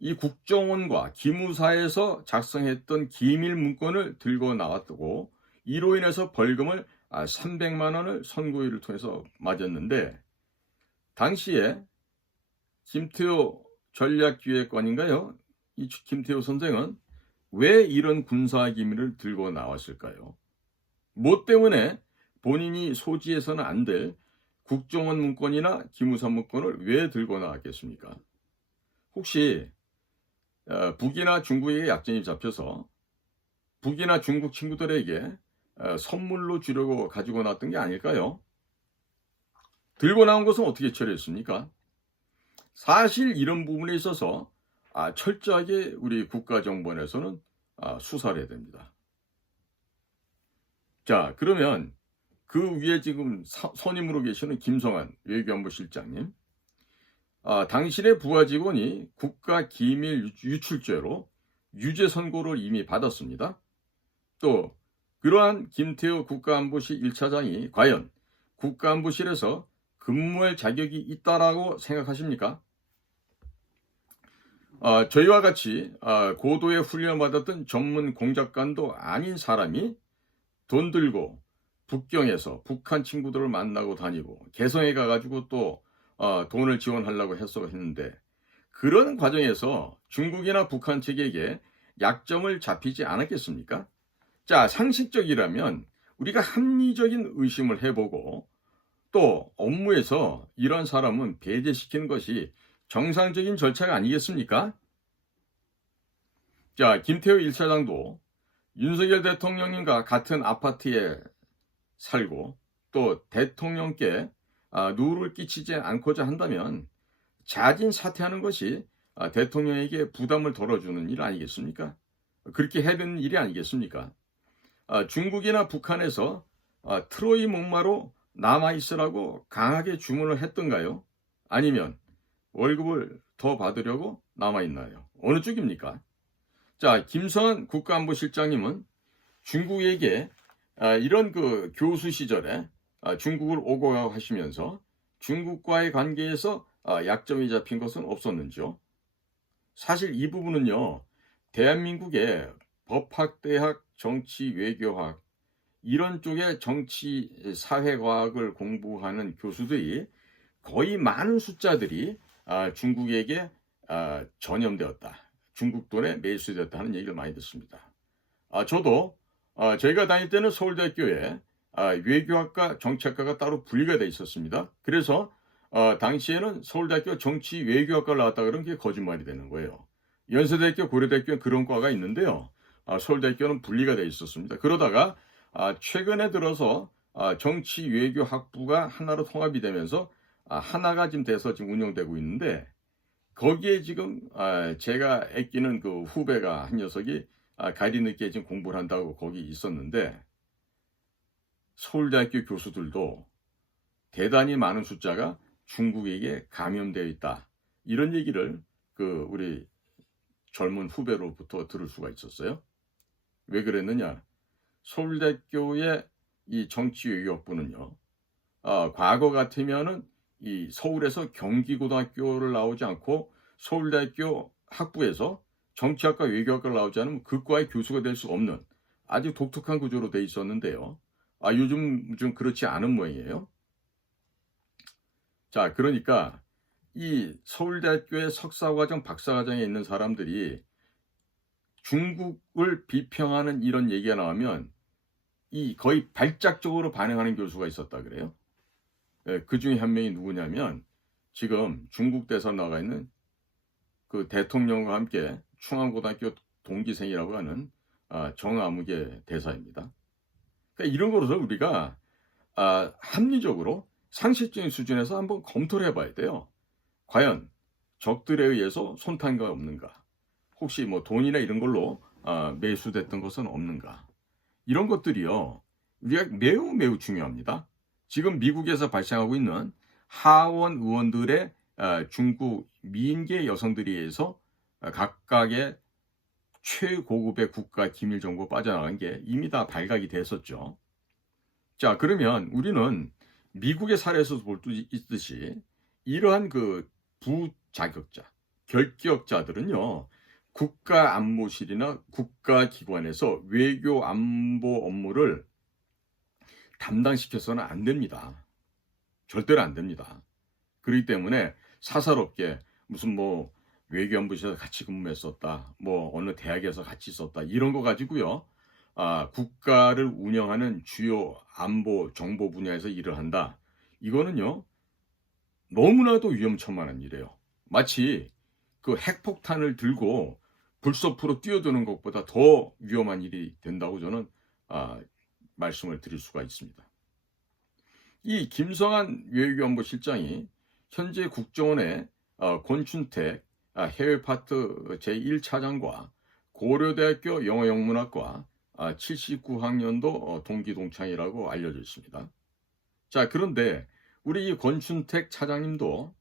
이 국정원과 기무사에서 작성했던 기밀 문건을 들고 나왔고, 이로 인해서 벌금을 300만 원을 선고일을 통해서 맞았는데, 당시에 김태호 전략기획관인가요? 이 김태호 선생은 왜 이런 군사 기밀을 들고 나왔을까요? 뭐 때문에 본인이 소지해서는 안 될 국정원 문건이나 기무사 문건을 왜 들고 나왔겠습니까? 혹시 북이나 중국에게 약점이 잡혀서 북이나 중국 친구들에게 선물로 주려고 가지고 나왔던 게 아닐까요? 들고 나온 것은 어떻게 처리했습니까? 사실 이런 부분에 있어서 철저하게 우리 국가정보원에서는 수사를 해야 됩니다. 자, 그러면 그 위에 지금 선임으로 계시는 김성한 외교안보실장님, 당신의 부하 직원이 국가기밀 유출죄로 유죄 선고를 이미 받았습니다. 또 그러한 김태호 국가안보실 1차장이 과연 국가안보실에서 근무할 자격이 있다라고 생각하십니까? 저희와 같이 고도의 훈련받았던 전문 공작관도 아닌 사람이 돈 들고 북경에서 북한 친구들을 만나고 다니고 개성에 가가지고 또 돈을 지원하려고 했는데, 그런 과정에서 중국이나 북한 측에게 약점을 잡히지 않았겠습니까? 자, 상식적이라면 우리가 합리적인 의심을 해보고 또 업무에서 이런 사람은 배제시키는 것이 정상적인 절차가 아니겠습니까? 자, 김태호 1차장도 윤석열 대통령님과 같은 아파트에 살고 또 대통령께 누를 끼치지 않고자 한다면 자진 사퇴하는 것이 대통령에게 부담을 덜어주는 일 아니겠습니까? 그렇게 해야 되는 일이 아니겠습니까? 중국이나 북한에서 트로이 목마로 남아있으라고 강하게 주문을 했던가요? 아니면 월급을 더 받으려고 남아있나요? 어느 쪽입니까? 자, 김성한 국가안보실장님은 중국에게 이런 그 교수 시절에 중국을 오고 가고 하시면서 중국과의 관계에서 약점이 잡힌 것은 없었는지요? 사실 이 부분은요, 대한민국의 법학대학, 정치, 외교학 이런 쪽의 정치, 사회과학을 공부하는 교수들이 거의 많은 숫자들이 중국에게 전염되었다, 중국 돈에 매수되었다 하는 얘기를 많이 듣습니다. 저도 저희가 다닐 때는 서울대학교에 외교학과 정치학과가 따로 분리가 돼 있었습니다. 그래서 당시에는 서울대학교 정치 외교학과를 나왔다 그러면 그게 거짓말이 되는 거예요. 연세대학교, 고려대학교에 그런 과가 있는데요, 서울대학교는 분리가 돼 있었습니다. 그러다가 최근에 들어서 정치 외교학부가 하나로 통합이 되면서 하나가 지금 돼서 지금 운영되고 있는데, 거기에 지금 제가 아끼는 그 후배가 한 녀석이 가리 늦게 지금 공부를 한다고 거기 있었는데, 서울대학교 교수들도 대단히 많은 숫자가 중국에게 감염되어 있다, 이런 얘기를 그 우리 젊은 후배로부터 들을 수가 있었어요. 왜 그랬느냐? 서울대학교의 이 정치외교학부는요, 과거 같으면은 이 서울에서 경기고등학교를 나오지 않고 서울대학교 학부에서 정치학과 외교학과를 나오지 않으면 그 과의 교수가 될 수 없는 아주 독특한 구조로 돼 있었는데요. 요즘 좀 그렇지 않은 모양이에요. 자, 그러니까 이 서울대학교의 석사과정, 박사과정에 있는 사람들이 중국을 비평하는 이런 얘기가 나오면 이 거의 발작적으로 반응하는 교수가 있었다 그래요. 그 중에 한 명이 누구냐면 지금 중국 대사로 나가 있는 그 대통령과 함께 충안고등학교 동기생이라고 하는 정아무개 대사입니다. 그러니까 이런 거로서 우리가 합리적으로 상식적인 수준에서 한번 검토를 해봐야 돼요. 과연 적들에 의해서 손탄가 없는가? 혹시 뭐 돈이나 이런 걸로 매수됐던 것은 없는가? 이런 것들이요, 우리가 매우 매우 중요합니다. 지금 미국에서 발생하고 있는 하원 의원들의 중국 미인계 여성들에 의해서 각각의 최고급의 국가 기밀 정보 빠져나간 게 이미 다 발각이 됐었죠. 자, 그러면 우리는 미국의 사례에서 볼 수 있듯이 이러한 그 부자격자, 결격자들은요, 국가안보실이나 국가기관에서 외교 안보 업무를 담당시켜서는 안 됩니다. 절대로 안 됩니다. 그렇기 때문에 사사롭게 무슨 뭐 외교안보실에서 같이 근무했었다, 뭐 어느 대학에서 같이 있었다, 이런 거 가지고요, 국가를 운영하는 주요 안보 정보 분야에서 일을 한다, 이거는요 너무나도 위험천만한 일이에요. 마치 그 핵폭탄을 들고 불섭으로 뛰어드는 것보다 더 위험한 일이 된다고 저는 말씀을 드릴 수가 있습니다. 이 김성한 외교안보실장이 현재 국정원의 권춘택 해외 파트 제1차장과 고려대학교 영어영문학과 79학년도 동기 동창이라고 알려져 있습니다. 자, 그런데 우리 이 권춘택 차장님도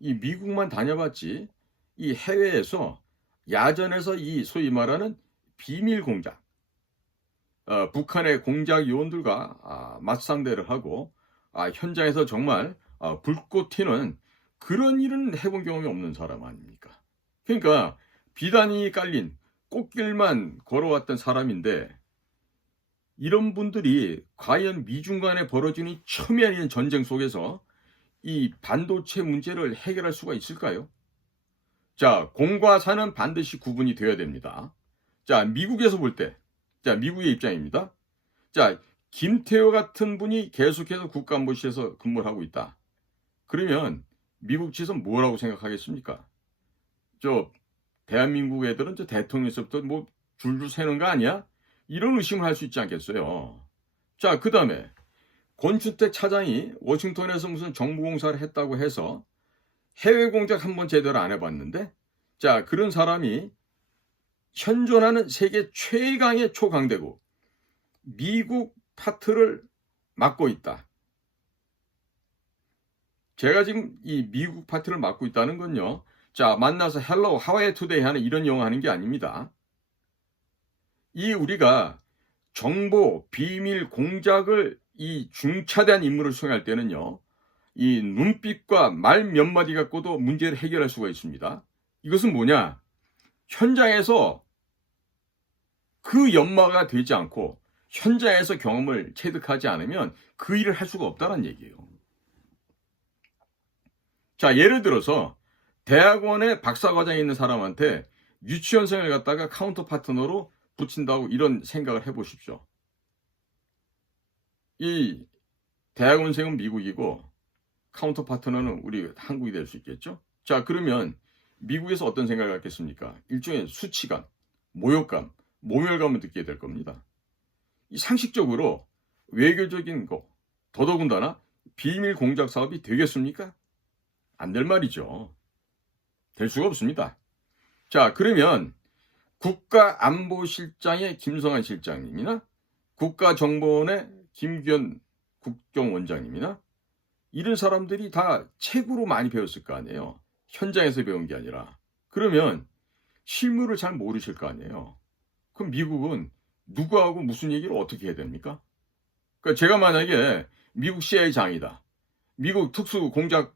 이 미국만 다녀봤지 이 해외에서 야전에서 이 소위 말하는 비밀 공작, 북한의 공작 요원들과 맞상대를 하고 현장에서 정말 불꽃 튀는 그런 일은 해본 경험이 없는 사람 아닙니까? 그러니까 비단이 깔린 꽃길만 걸어왔던 사람인데, 이런 분들이 과연 미중 간에 벌어지는 첨예한 전쟁 속에서 이 반도체 문제를 해결할 수가 있을까요? 자, 공과 사는 반드시 구분이 되어야 됩니다. 자, 미국에서 볼 때, 자, 미국의 입장입니다. 자, 김태호 같은 분이 계속해서 국가안보실에서 근무를 하고 있다. 그러면 미국 측에서 뭐라고 생각하겠습니까? 대한민국 애들은 대통령에서부터 뭐 줄줄 세는 거 아니야? 이런 의심을 할 수 있지 않겠어요. 자, 그 다음에 권춘택 차장이 워싱턴에서 무슨 정보공사를 했다고 해서 해외 공작 한번 제대로 안 해봤는데, 자, 그런 사람이 현존하는 세계 최강의 초강대국 미국 파트를 맡고 있다. 제가 지금 이 미국 파트를 맡고 있다는 건요, 자, 만나서 헬로 하와이 투데이 하는 이런 영어 하는 게 아닙니다. 이 우리가 정보 비밀 공작을 이 중차대한 임무를 수행할 때는요, 이 눈빛과 말 몇 마디 갖고도 문제를 해결할 수가 있습니다. 이것은 뭐냐? 현장에서 그 연마가 되지 않고 현장에서 경험을 체득하지 않으면 그 일을 할 수가 없다는 얘기예요. 자, 예를 들어서 대학원에 박사과정에 있는 사람한테 유치원생을 갖다가 카운터 파트너로 붙인다고 이런 생각을 해보십시오. 이 대학원생은 미국이고 카운터 파트너는 우리 한국이 될 수 있겠죠? 자, 그러면 미국에서 어떤 생각을 갖겠습니까? 일종의 수치감, 모욕감, 모멸감을 느끼게 될 겁니다. 이 상식적으로 외교적인 거, 더더군다나 비밀 공작 사업이 되겠습니까? 안 될 말이죠. 될 수가 없습니다. 자, 그러면 국가안보실장의 김성한 실장님이나 국가정보원의 김규현 국정원장님이나 이런 사람들이 다 책으로 많이 배웠을 거 아니에요. 현장에서 배운 게 아니라. 그러면 실무를 잘 모르실 거 아니에요. 그럼 미국은 누구하고 무슨 얘기를 어떻게 해야 됩니까? 그러니까 제가 만약에 미국 CIA장이다. 미국 특수공작부서의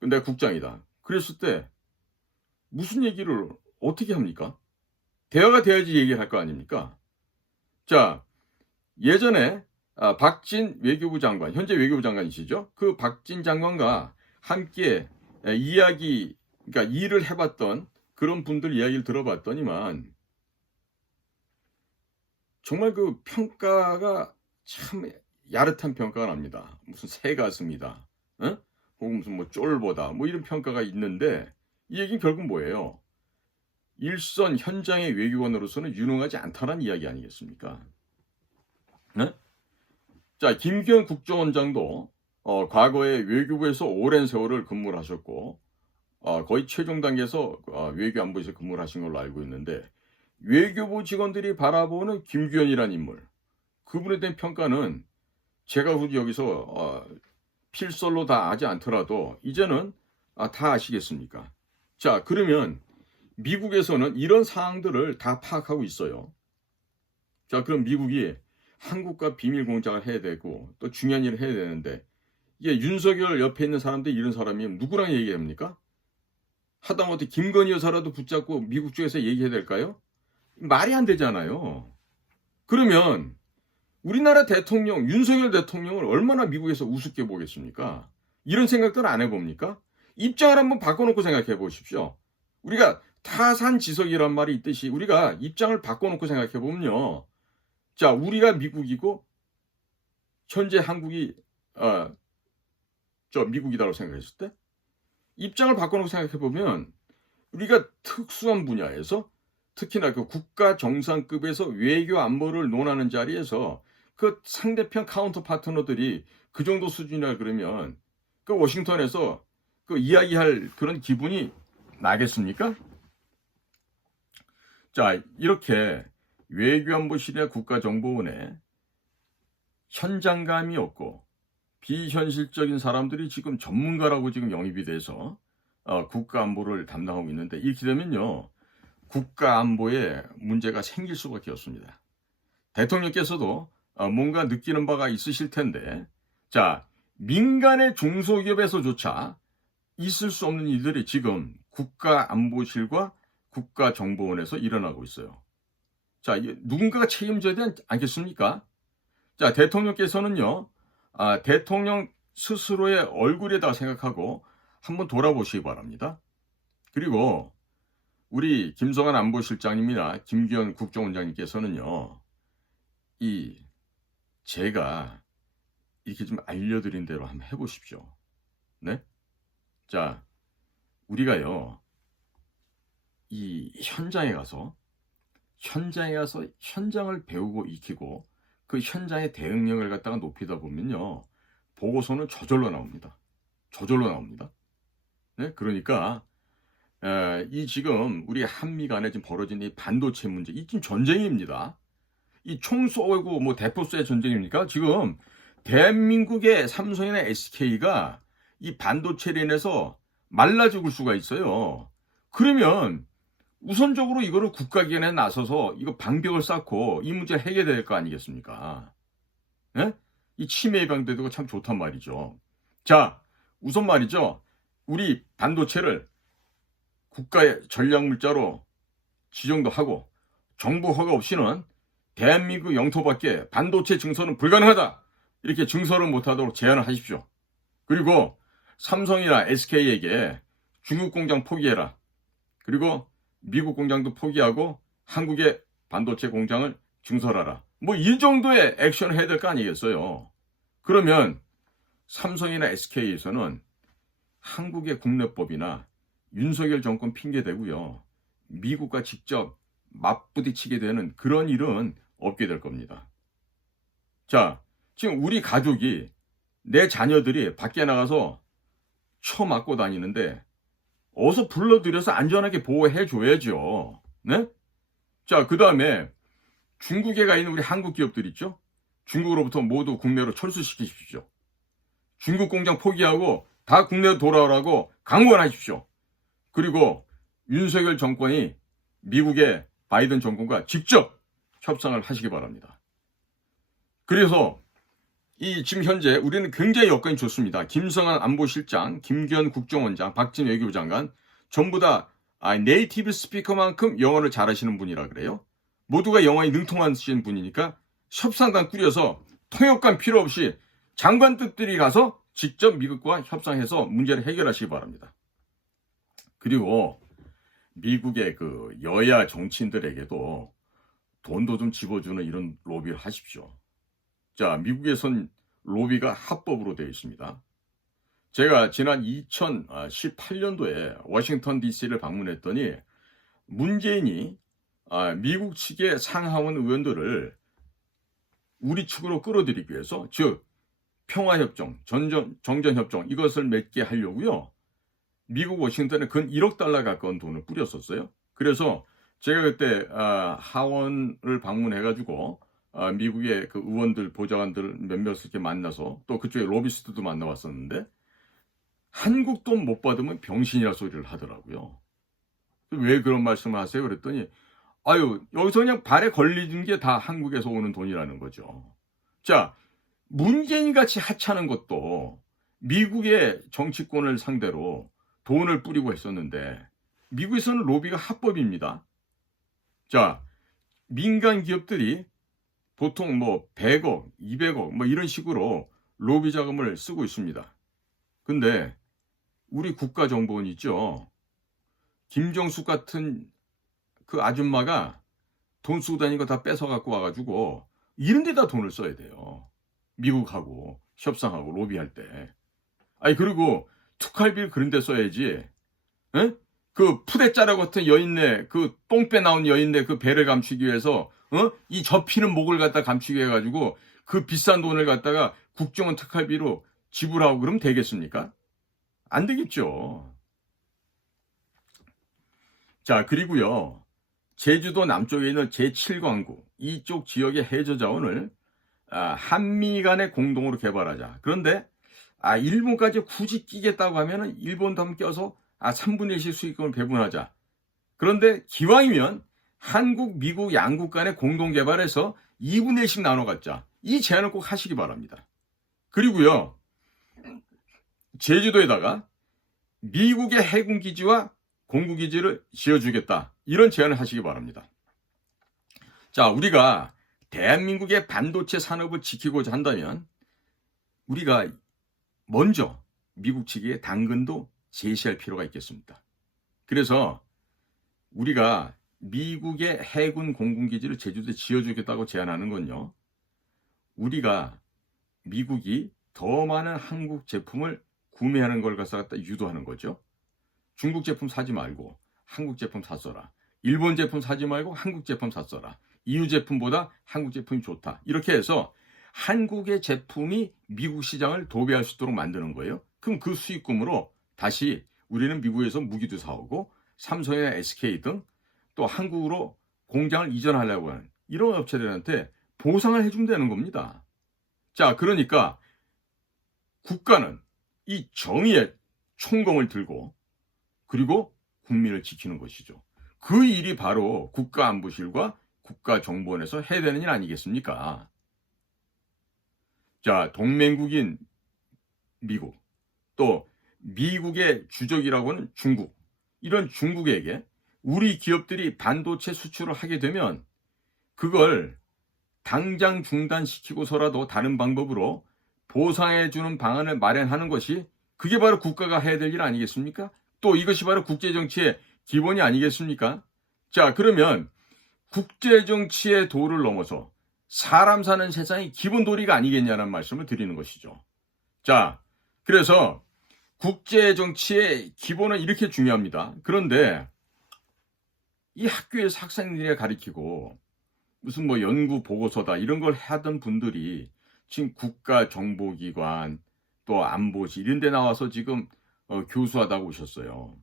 내가 국장이다. 그랬을 때 무슨 얘기를 어떻게 합니까? 대화가 돼야지 얘기를 할 거 아닙니까? 자, 예전에 박진 외교부 장관, 현재 외교부 장관이시죠? 그 박진 장관과 함께 그러니까 일을 해봤던 그런 분들 이야기를 들어봤더니만 정말 그 평가가 참 야릇한 평가가 납니다. 무슨 새가슴이다, 어? 혹은 무슨 뭐 쫄보다, 뭐 이런 평가가 있는데 이 얘기는 결국 뭐예요? 일선 현장의 외교관으로서는 유능하지 않다는 이야기 아니겠습니까? 네? 자, 김기현 국정원장도 과거에 외교부에서 오랜 세월을 근무를 하셨고 거의 최종 단계에서 외교안보에서 근무를 하신 걸로 알고 있는데 외교부 직원들이 바라보는 김기현이라는 인물, 그분에 대한 평가는 제가 굳이 여기서 필설로 다 하지 않더라도 이제는 다 아시겠습니까? 자, 그러면 미국에서는 이런 사항들을 다 파악하고 있어요. 자, 그럼 미국이 한국과 비밀 공작을 해야 되고 또 중요한 일을 해야 되는데 이게 윤석열 옆에 있는 사람들이 이런 사람이 누구랑 얘기합니까? 하다못해 김건희 여사라도 붙잡고 미국 쪽에서 얘기해야 될까요? 말이 안 되잖아요. 그러면 우리나라 대통령, 윤석열 대통령을 얼마나 미국에서 우습게 보겠습니까? 이런 생각들 안 해봅니까? 입장을 한번 바꿔놓고 생각해 보십시오. 우리가 타산지석이란 말이 있듯이 우리가 입장을 바꿔놓고 생각해 보면요. 자, 우리가 미국이고 현재 한국이 미국이다라고 생각했을 때 입장을 바꿔놓고 생각해 보면 우리가 특수한 분야에서 특히나 그 국가 정상급에서 외교 안보를 논하는 자리에서 그 상대편 카운터 파트너들이 그 정도 수준이라 그러면 그 워싱턴에서 그 이야기할 그런 기분이 나겠습니까? 자, 이렇게 외교안보실이나 국가정보원에 현장감이 없고 비현실적인 사람들이 지금 전문가라고 지금 영입이 돼서 국가안보를 담당하고 있는데 이렇게 되면요. 국가안보에 문제가 생길 수밖에 없습니다. 대통령께서도 뭔가 느끼는 바가 있으실 텐데 자, 민간의 중소기업에서조차 있을 수 없는 일들이 지금 국가안보실과 국가정보원에서 일어나고 있어요. 자, 누군가가 책임져야 되지 않겠습니까? 자, 대통령께서는요, 대통령 스스로의 얼굴에다 생각하고 한번 돌아보시기 바랍니다. 그리고 우리 김성한 안보실장님이나 김기현 국정원장님께서는요, 제가 이렇게 좀 알려드린 대로 한번 해보십시오. 네? 자, 우리가요, 이 현장에 가서 현장을 배우고 익히고 그 현장의 대응력을 갖다가 높이다 보면요. 보고서는 저절로 나옵니다. 저절로 나옵니다. 네? 그러니까 이 지금 우리 한미 간에 지금 벌어진 이 반도체 문제, 이 지금 전쟁입니다. 이 총 쏘고 뭐 대포 쏘의 전쟁입니까? 지금 대한민국의 삼성이나 SK가 이 반도체로 인해서 말라 죽을 수가 있어요. 그러면 우선적으로 이거를 국가기관에 나서서 이거 방벽을 쌓고 이 문제를 해결해야 될 거 아니겠습니까? 예? 이 치매 예방되고 참 좋단 말이죠. 자, 우선 말이죠. 우리 반도체를 국가의 전략물자로 지정도 하고 정부 허가 없이는 대한민국 영토밖에 반도체 증설은 불가능하다. 이렇게 증설을 못하도록 제한을 하십시오. 그리고 삼성이나 SK에게 중국 공장 포기해라. 그리고 미국 공장도 포기하고 한국의 반도체 공장을 증설하라. 뭐 이 정도의 액션을 해야 될 거 아니겠어요. 그러면 삼성이나 SK에서는 한국의 국내법이나 윤석열 정권 핑계대고요. 미국과 직접 맞부딪히게 되는 그런 일은 없게 될 겁니다. 자, 지금 우리 가족이 내 자녀들이 밖에 나가서 쳐 맞고 다니는데 어서 불러들여서 안전하게 보호해 줘야죠. 네? 자, 그 다음에 중국에 가 있는 우리 한국 기업들 있죠? 중국으로부터 모두 국내로 철수시키십시오. 중국 공장 포기하고 다 국내로 돌아오라고 강권하십시오. 그리고 윤석열 정권이 미국의 바이든 정권과 직접 협상을 하시기 바랍니다. 그래서 지금 현재 우리는 굉장히 여건이 좋습니다. 김성한 안보실장, 김기현 국정원장, 박진 외교부 장관 전부 다 네이티브 스피커만큼 영어를 잘하시는 분이라 그래요. 모두가 영어에 능통하신 분이니까 협상단 꾸려서 통역관 필요 없이 장관급들이 가서 직접 미국과 협상해서 문제를 해결하시기 바랍니다. 그리고 미국의 그 여야 정치인들에게도 돈도 좀 집어주는 이런 로비를 하십시오. 자, 미국에선 로비가 합법으로 되어 있습니다. 제가 지난 2018년도에 워싱턴 DC를 방문했더니 문재인이 미국 측의 상하원 의원들을 우리 측으로 끌어들이기 위해서, 즉 평화협정, 정전협정 이것을 맺게 하려고요. 미국 워싱턴에 근 1억 달러 가까운 돈을 뿌렸었어요. 그래서 제가 그때 하원을 방문해가지고 미국의 그 의원들, 보좌관들 몇몇 이렇게 만나서 또 그쪽에 로비스트도 만나왔었는데 한국 돈 못 받으면 병신이라 소리를 하더라고요. 왜 그런 말씀을 하세요? 그랬더니 여기서 그냥 발에 걸리는 게 다 한국에서 오는 돈이라는 거죠. 자, 문재인 같이 하찮은 것도 미국의 정치권을 상대로 돈을 뿌리고 했었는데 미국에서는 로비가 합법입니다. 자, 민간 기업들이 보통 100억, 200억 이런 식으로 로비 자금을 쓰고 있습니다. 근데 우리 국가정보원 있죠. 김정숙 같은 그 아줌마가 돈 쓰고 다니는 거 다 뺏어 갖고 와가지고 이런 데다 돈을 써야 돼요. 미국하고 협상하고 로비할 때. 그리고 특활비를 그런 데 써야지. 에? 그 푸대짜라 같은 여인네, 그 똥배 나온 여인네 그 배를 감추기 위해서 이 접히는 목을 갖다 감추기 해가지고 그 비싼 돈을 갖다가 국정원 특활비로 지불하고 그러면 되겠습니까? 안 되겠죠. 자, 그리고요. 제주도 남쪽에 있는 제7광구 이쪽 지역의 해저 자원을 한미 간에 공동으로 개발하자. 그런데 일본까지 굳이 끼겠다고 하면은 일본도 함께 껴서 3분의 1씩 수익금을 배분하자. 그런데 기왕이면 한국, 미국 양국 간에 공동 개발해서 2분의 1씩 나눠 갖자. 이 제안을 꼭 하시기 바랍니다. 그리고요. 제주도에다가 미국의 해군 기지와 공군 기지를 지어주겠다. 이런 제안을 하시기 바랍니다. 자, 우리가 대한민국의 반도체 산업을 지키고자 한다면 우리가 먼저 미국 측에 당근도 제시할 필요가 있겠습니다. 그래서 우리가 미국의 해군 공군 기지를 제주도에 지어주겠다고 제안하는 건요. 우리가 미국이 더 많은 한국 제품을 구매하는 걸 갖다 유도하는 거죠. 중국 제품 사지 말고 한국 제품 샀어라. 일본 제품 사지 말고 한국 제품 샀어라. EU 제품보다 한국 제품이 좋다. 이렇게 해서 한국의 제품이 미국 시장을 도배할 수 있도록 만드는 거예요. 그럼 그 수익금으로 다시 우리는 미국에서 무기도 사오고 삼성이나 SK 등 또 한국으로 공장을 이전하려고 하는 이런 업체들한테 보상을 해주면 되는 겁니다. 자, 그러니까 국가는 이 정의의 총검을 들고 그리고 국민을 지키는 것이죠. 그 일이 바로 국가안보실과 국가정보원에서 해야 되는 일 아니겠습니까? 자, 동맹국인 미국, 또 미국의 주적이라고 하는 중국, 이런 중국에게 우리 기업들이 반도체 수출을 하게 되면 그걸 당장 중단시키고서라도 다른 방법으로 보상해주는 방안을 마련하는 것이 그게 바로 국가가 해야 될 일 아니겠습니까? 또 이것이 바로 국제정치의 기본이 아니겠습니까? 자, 그러면 국제정치의 도를 넘어서 사람 사는 세상이 기본 도리가 아니겠냐는 말씀을 드리는 것이죠. 자, 그래서 국제정치의 기본은 이렇게 중요합니다. 그런데 이 학교에서 학생들이 가르치고 무슨 연구 보고서다 이런 걸 하던 분들이 지금 국가정보기관 또 안보실 이런 데 나와서 지금 교수하다고 오셨어요.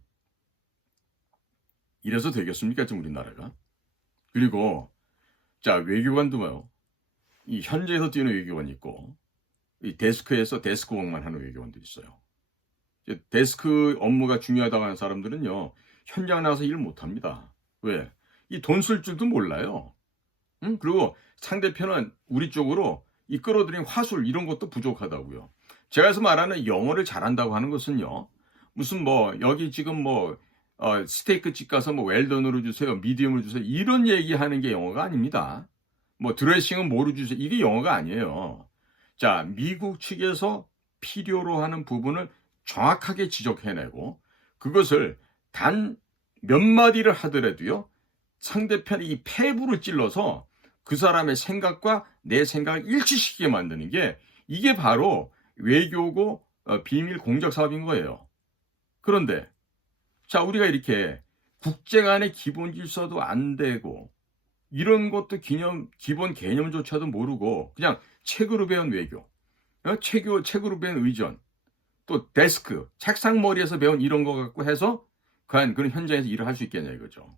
이래서 되겠습니까? 지금 우리나라가. 그리고 자, 외교관도 뭐요? 이 현지에서 뛰는 외교관이 있고 이 데스크에서 데스크웍만 하는 외교관도 있어요. 데스크 업무가 중요하다고 하는 사람들은요, 현장 나가서 일 못합니다. 왜? 이 돈 쓸 줄도 몰라요. 응? 그리고 상대편은 우리 쪽으로 이 끌어들인 화술 이런 것도 부족하다고요. 제가 그래서 말하는 영어를 잘한다고 하는 것은요, 무슨 뭐 여기 지금 뭐 스테이크 집 가서 뭐 웰던으로 주세요, 미디움으로 주세요 이런 얘기하는 게 영어가 아닙니다. 뭐 드레싱은 뭐로 주세요 이게 영어가 아니에요. 자, 미국 측에서 필요로 하는 부분을 정확하게 지적해내고 그것을 단 몇 마디를 하더라도요, 상대편이 이 폐부를 찔러서 그 사람의 생각과 내 생각을 일치시키게 만드는 게 이게 바로 외교고 비밀 공작 사업인 거예요. 그런데 자, 우리가 이렇게 국제 간의 기본 질서도 안 되고 이런 것도 기본 개념조차도 모르고 그냥 책으로 배운 외교, 책으로 배운 의전, 또 데스크, 책상 머리에서 배운 이런 거 갖고 해서 과연 그런 현장에서 일을 할 수 있겠냐 이거죠.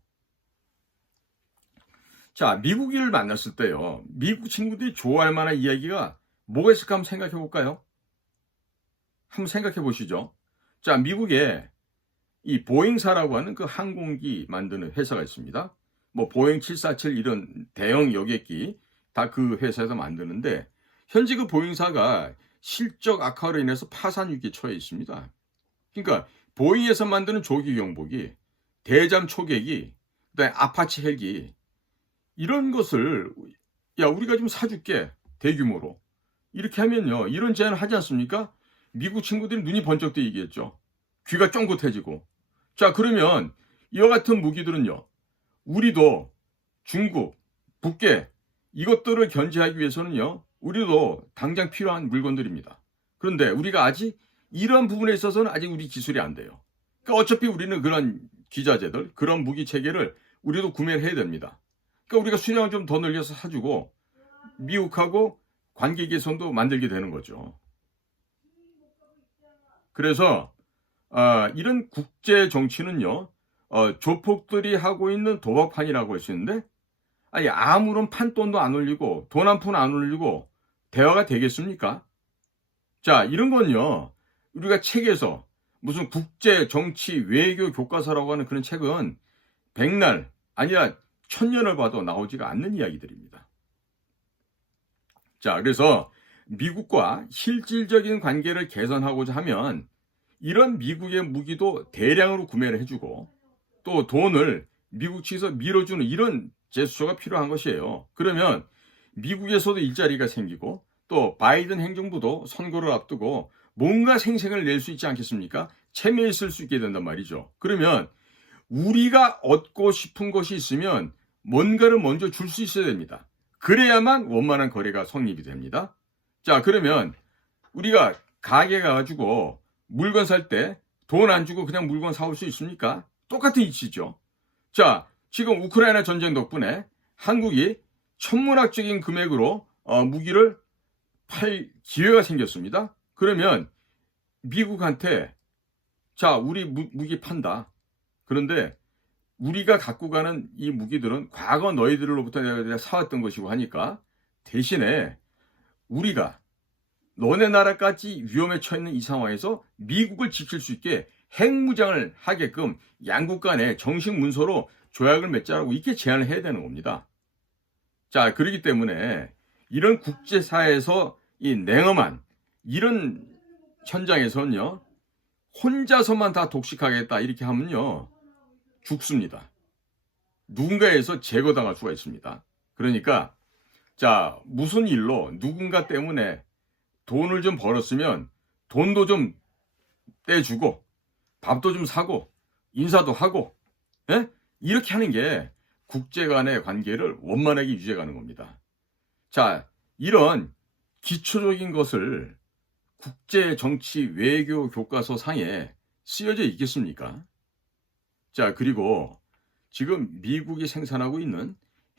자, 미국인을 만났을 때요, 미국 친구들이 좋아할 만한 이야기가 뭐가 있을까 한번 생각해 볼까요? 한번 생각해 보시죠. 자, 미국에 이 보잉사라고 하는 그 항공기 만드는 회사가 있습니다. 뭐 보잉 747 이런 대형 여객기 다 그 회사에서 만드는데 현재 그 보잉사가 실적 악화로 인해서 파산 위기에 처해 있습니다. 그러니까 보잉에서 만드는 조기 경보기, 대잠 초계기, 그다음에 아파치 헬기 이런 것을 야 우리가 좀 사줄게 대규모로 이렇게 하면요 이런 제안을 하지 않습니까? 미국 친구들이 눈이 번쩍 뜨이겠죠. 귀가 쫑긋해지고 자 그러면 이와 같은 무기들은요 우리도 중국, 북계 이것들을 견제하기 위해서는요 우리도 당장 필요한 물건들입니다. 그런데 우리가 아직 이런 부분에 있어서는 아직 우리 기술이 안 돼요. 그러니까 어차피 우리는 그런 기자재들 그런 무기 체계를 우리도 구매를 해야 됩니다. 그러니까 우리가 수량을 좀 더 늘려서 사주고 미국하고 관계 개선도 만들게 되는 거죠. 그래서 이런 국제 정치는요 조폭들이 하고 있는 도박판이라고 할 수 있는데 아니 아무런 판돈도 안 올리고 돈 한 푼 안 올리고 대화가 되겠습니까? 자 이런 건요 우리가 책에서 무슨 국제 정치 외교 교과서라고 하는 그런 책은 백날 아니라 천년을 봐도 나오지가 않는 이야기들입니다. 자, 그래서 미국과 실질적인 관계를 개선하고자 하면 이런 미국의 무기도 대량으로 구매를 해주고 또 돈을 미국 측에서 밀어주는 이런 제스처가 필요한 것이에요. 그러면 미국에서도 일자리가 생기고 또 바이든 행정부도 선거를 앞두고 뭔가 생색을 낼 수 있지 않겠습니까? 체면있을 수 있게 된단 말이죠. 그러면 우리가 얻고 싶은 것이 있으면 뭔가를 먼저 줄 수 있어야 됩니다. 그래야만 원만한 거래가 성립이 됩니다. 자, 그러면 우리가 가게 가가지고 물건 살 때 돈 안 주고 그냥 물건 사올 수 있습니까? 똑같은 이치죠. 자, 지금 우크라이나 전쟁 덕분에 한국이 천문학적인 금액으로 무기를 팔 기회가 생겼습니다. 그러면 미국한테 자, 우리 무기 판다. 그런데 우리가 갖고 가는 이 무기들은 과거 너희들로부터 내가 사왔던 것이고 하니까 대신에 우리가 너네 나라까지 위험에 처해 있는 이 상황에서 미국을 지킬 수 있게 핵무장을 하게끔 양국 간에 정식 문서로 조약을 맺자라고 이렇게 제안을 해야 되는 겁니다. 자, 그렇기 때문에 이런 국제사회에서 이 냉엄한 이런 현장에서는요 혼자서만 다 독식하겠다 이렇게 하면요 죽습니다. 누군가에서 제거당할 수가 있습니다. 그러니까 자 무슨 일로 누군가 때문에 돈을 좀 벌었으면 돈도 좀 떼주고 밥도 좀 사고 인사도 하고 이렇게 하는 게 국제 간의 관계를 원만하게 유지해가는 겁니다. 자 이런 기초적인 것을 국제 정치 외교 교과서 상에 쓰여져 있겠습니까? 자, 그리고 지금 미국이 생산하고 있는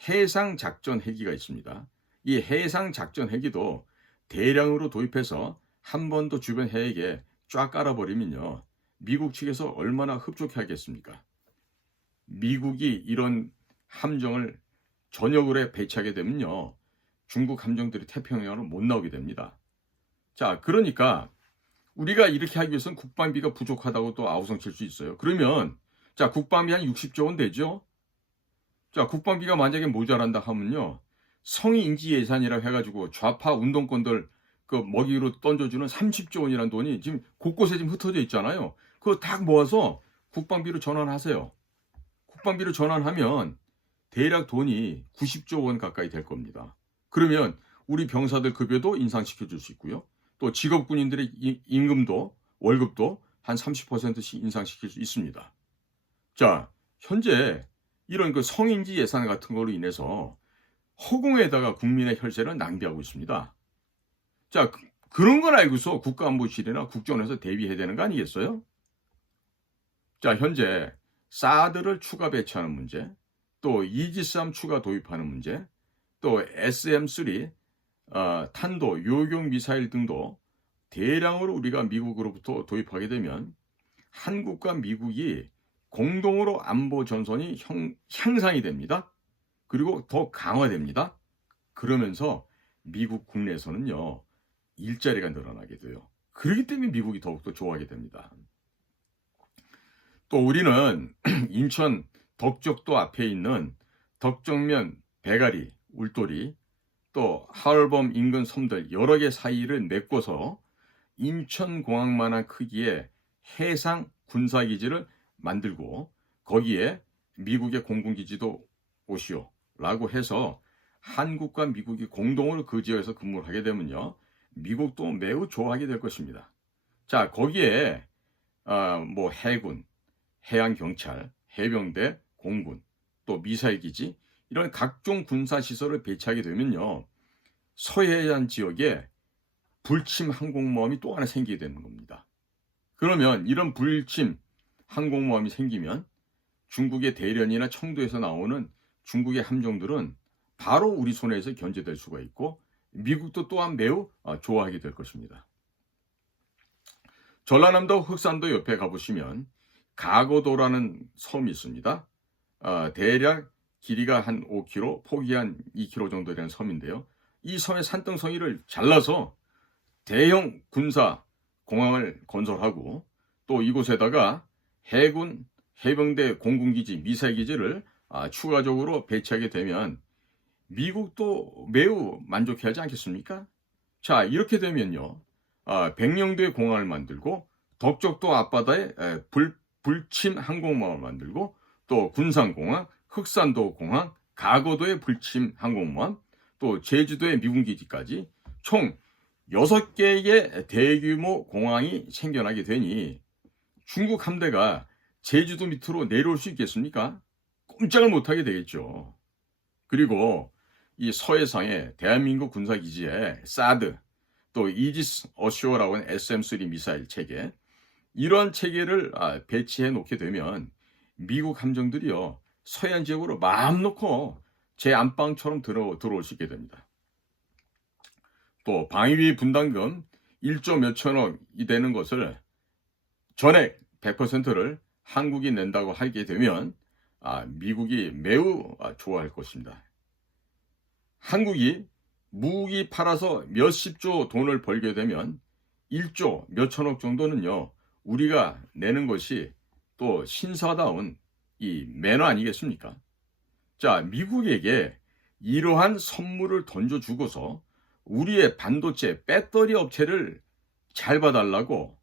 해상 작전 헬기가 있습니다. 이 해상 작전 헬기도 대량으로 도입해서 한 번 더 주변 해역에 쫙 깔아버리면요. 미국 측에서 얼마나 흡족해 하겠습니까? 미국이 이런 함정을 전역으로 배치하게 되면요, 중국 함정들이 태평양으로 못 나오게 됩니다. 자, 그러니까 우리가 이렇게 하기 위해서는 국방비가 부족하다고 또 아우성칠 수 있어요. 그러면 자, 국방비 한 60조 원 되죠? 자, 국방비가 만약에 모자란다 하면요, 성의 인지 예산이라고 해가지고 좌파 운동권들 그 먹이로 던져주는 30조 원이라는 돈이 지금 곳곳에 지금 흩어져 있잖아요. 그거 딱 모아서 국방비로 전환하세요. 국방비로 전환하면 대략 돈이 90조 원 가까이 될 겁니다. 그러면 우리 병사들 급여도 인상시켜 줄 수 있고요. 또 직업군인들의 임금도 월급도 한 30%씩 인상시킬 수 있습니다. 자, 현재 이런 그 성인지 예산 같은 거로 인해서 허공에다가 국민의 혈세를 낭비하고 있습니다. 자, 그런 걸 알고서 국가안보실이나 국정원에서 대비해야 되는 거 아니겠어요? 자, 현재 사드를 추가 배치하는 문제, 또 이지스함 추가 도입하는 문제, 또 SM3 탄도 요격 미사일 등도 대량으로 우리가 미국으로부터 도입하게 되면 한국과 미국이 공동으로 안보 전선이 향상이 됩니다. 그리고 더 강화됩니다. 그러면서 미국 국내에서는요, 일자리가 늘어나게 돼요. 그렇기 때문에 미국이 더욱더 좋아하게 됩니다. 또 우리는 인천 덕적도 앞에 있는 덕정면, 배가리, 울돌이, 또 하얼범 인근 섬들 여러 개 사이를 메꿔서 인천공항만한 크기의 해상 군사기지를 만들고 거기에 미국의 공군기지도 오시오 라고 해서 한국과 미국이 공동으로 그 지역에서 근무를 하게 되면요, 미국도 매우 좋아하게 될 것입니다. 자, 거기에 뭐 해군, 해양경찰, 해병대, 공군, 또 미사일기지 이런 각종 군사시설을 배치하게 되면요, 서해안 지역에 불침 항공모함이 또 하나 생기게 되는 겁니다. 그러면 이런 불침 항공모함이 생기면 중국의 대련이나 청도에서 나오는 중국의 함정들은 바로 우리 손에서 견제될 수가 있고 미국도 또한 매우 좋아하게 될 것입니다. 전라남도 흑산도 옆에 가보시면 가거도라는 섬이 있습니다. 대략 길이가 한 5km, 폭이 한 2km 정도 되는 섬인데요. 이 섬의 산등성이를 잘라서 대형 군사 공항을 건설하고 또 이곳에다가 해군, 해병대, 공군기지, 미사일기지를 추가적으로 배치하게 되면 미국도 매우 만족해하지 않겠습니까? 자, 이렇게 되면요, 백령도에 공항을 만들고 덕적도 앞바다에 불침 항공모함을 만들고 또 군산공항, 흑산도 공항, 가거도의 불침 항공모함, 또 제주도의 미군기지까지 총 6개의 대규모 공항이 생겨나게 되니 중국 함대가 제주도 밑으로 내려올 수 있겠습니까? 꼼짝을 못하게 되겠죠. 그리고 이 서해상에 대한민국 군사기지에 사드, 또 이지스 어쇼어라고 하는 SM3 미사일 체계, 이런 체계를 배치해 놓게 되면 미국 함정들이요, 서해안 지역으로 마음 놓고 제 안방처럼 들어올 수 있게 됩니다. 또 방위비 분담금 1조 몇천억이 되는 것을 전액 100%를 한국이 낸다고 하게 되면 미국이 매우 좋아할 것입니다. 한국이 무기 팔아서 몇십조 돈을 벌게 되면 1조 몇천억 정도는요, 우리가 내는 것이 또 신사다운 이 매너 아니겠습니까? 자, 미국에게 이러한 선물을 던져주고서 우리의 반도체 배터리 업체를 잘 봐달라고,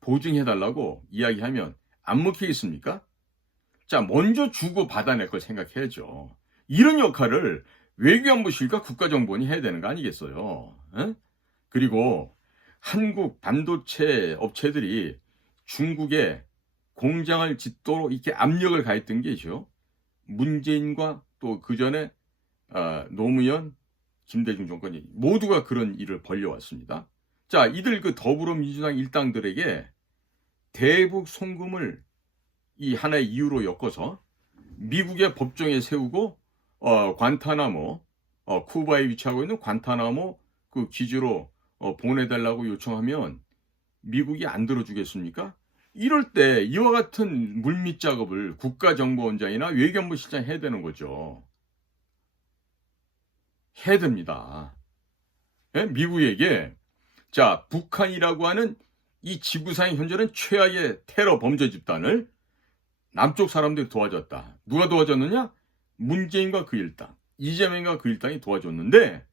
보증해달라고 이야기하면 안 먹히겠습니까? 자, 먼저 주고 받아낼 걸 생각해야죠. 이런 역할을 외교안보실과 국가정보원이 해야 되는 거 아니겠어요? 에? 그리고 한국 반도체 업체들이 중국에 공장을 짓도록 이렇게 압력을 가했던 게죠, 문재인과 또 그 전에 노무현, 김대중 정권이 모두가 그런 일을 벌려왔습니다. 자, 이들 그 더불어민주당 일당들에게 대북 송금을 이 하나의 이유로 엮어서 미국의 법정에 세우고 관타나모, 쿠바에 위치하고 있는 관타나모 그 기지로 보내달라고 요청하면 미국이 안 들어주겠습니까? 이럴 때 이와 같은 물밑 작업을 국가정보원장이나 외교부 실장이 해야 되는 거죠. 해야 됩니다. 예? 미국에게 자, 북한이라고 하는 이 지구상의 현재는 최악의 테러 범죄 집단을 남쪽 사람들이 도와줬다. 누가 도와줬느냐? 문재인과 그 일당, 이재명과 그 일당이 도와줬는데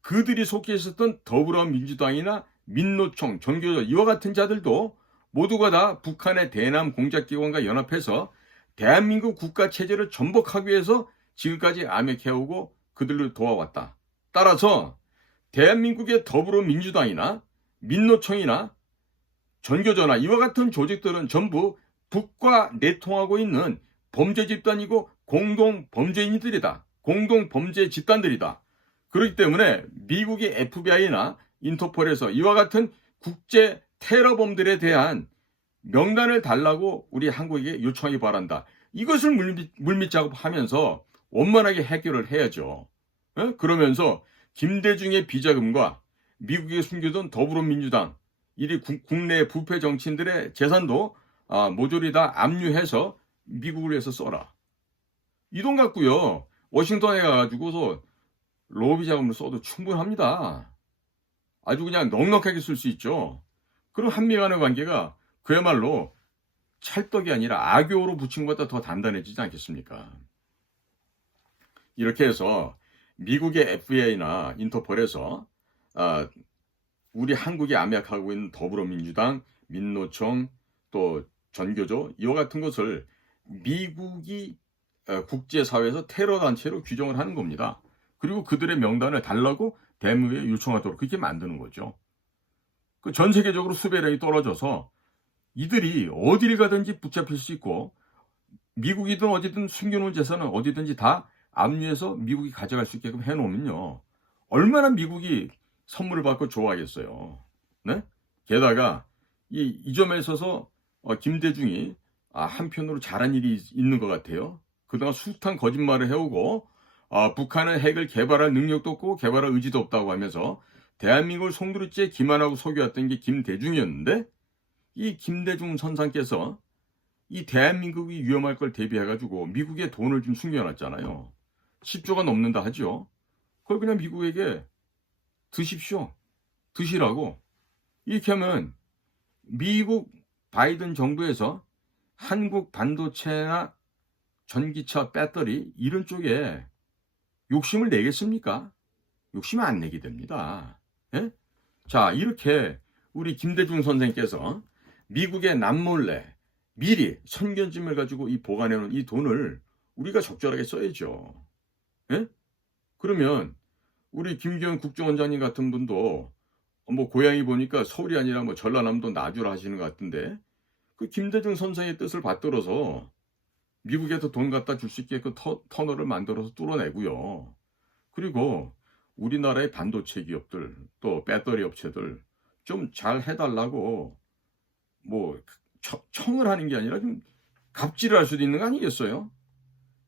그들이 속해 있었던 더불어민주당이나 민노총, 전교조 이와 같은 자들도 모두가 다 북한의 대남 공작기관과 연합해서 대한민국 국가 체제를 전복하기 위해서 지금까지 암약해오고 그들을 도와왔다. 따라서 대한민국의 더불어민주당이나 민노총이나 전교조나 이와 같은 조직들은 전부 북과 내통하고 있는 범죄 집단이고 공동 범죄인들이다. 공동 범죄 집단들이다. 그렇기 때문에 미국의 FBI나 인터폴에서 이와 같은 국제 테러범들에 대한 명단을 달라고 우리 한국에게 요청하기 바란다. 이것을 물밑 작업하면서 원만하게 해결을 해야죠. 그러면서 김대중의 비자금과 미국에 숨겨둔 더불어민주당 이리 국내 부패 정치인들의 재산도 모조리 다 압류해서 미국을 위해서 써라. 이 돈 갖고요. 워싱턴에 가가지고서 로비 자금을 써도 충분합니다. 아주 그냥 넉넉하게 쓸 수 있죠. 그럼 한미 간의 관계가 그야말로 찰떡이 아니라 악교로 붙인 것보다 더 단단해지지 않겠습니까? 이렇게 해서 미국의 FBI나 인터폴에서 우리 한국이 암약하고 있는 더불어민주당, 민노총, 또 전교조 이와 같은 것을 미국이 국제사회에서 테러단체로 규정을 하는 겁니다. 그리고 그들의 명단을 달라고 대무에 요청하도록 그렇게 만드는 거죠. 전 세계적으로 수배량이 떨어져서 이들이 어디를 가든지 붙잡힐 수 있고 미국이든 어디든 숨겨놓은 재산은 어디든지 다 압류해서 미국이 가져갈 수 있게끔 해놓으면요. 얼마나 미국이 선물을 받고 좋아하겠어요. 네? 게다가 이 점에 있어서 김대중이 한편으로 잘한 일이 있는 것 같아요. 그동안 숱한 거짓말을 해오고 북한은 핵을 개발할 능력도 없고 개발할 의지도 없다고 하면서 대한민국을 송두리째 기만하고 속여왔던 게 김대중이었는데 이 김대중 선상께서 이 대한민국이 위험할 걸 대비해가지고 미국에 돈을 좀 숨겨놨잖아요. 10조가 넘는다 하죠. 그걸 그냥 미국에게 드십시오. 드시라고. 이렇게 하면 미국 바이든 정부에서 한국 반도체나 전기차 배터리 이런 쪽에 욕심을 내겠습니까? 욕심 안 내게 됩니다. 예? 자, 이렇게 우리 김대중 선생께서 미국의 남몰래 미리 선견짐을 가지고 이 보관해놓은 이 돈을 우리가 적절하게 써야죠. 예? 그러면 우리 김기현 국정원장님 같은 분도 뭐 고향이 보니까 서울이 아니라 뭐 전라남도 나주라 하시는 것 같은데 그 김대중 선생의 뜻을 받들어서 미국에서 돈 갖다 줄 수 있게 그 터널을 만들어서 뚫어내고요. 그리고 우리나라의 반도체 기업들 또 배터리 업체들 좀 잘 해달라고 뭐 청을 하는 게 아니라 좀 갑질을 할 수도 있는 거 아니겠어요?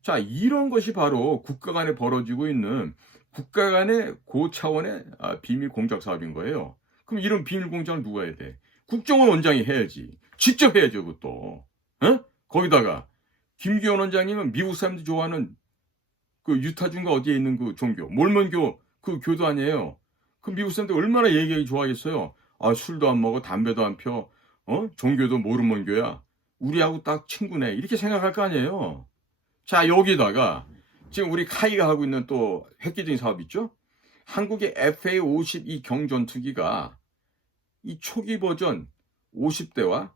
자, 이런 것이 바로 국가 간에 벌어지고 있는 국가 간의 고차원의 비밀 공작 사업인 거예요. 그럼 이런 비밀 공작을 누가 해야 돼? 국정원 원장이 해야지. 직접 해야죠, 그것도. 어? 거기다가 김기현 원장님은 미국 사람들이 좋아하는 그 유타주인가 어디에 있는 그 종교, 몰몬교 그 교도 아니에요. 그 미국 사람들 얼마나 얘기하기 좋아하겠어요. 술도 안 먹어, 담배도 안 펴, 종교도 모르몬교야. 우리하고 딱 친구네. 이렇게 생각할 거 아니에요. 자, 여기다가 지금 우리 카이가 하고 있는 또 획기적인 사업 있죠? 한국의 FA-52 경전투기가 이 초기 버전 50대와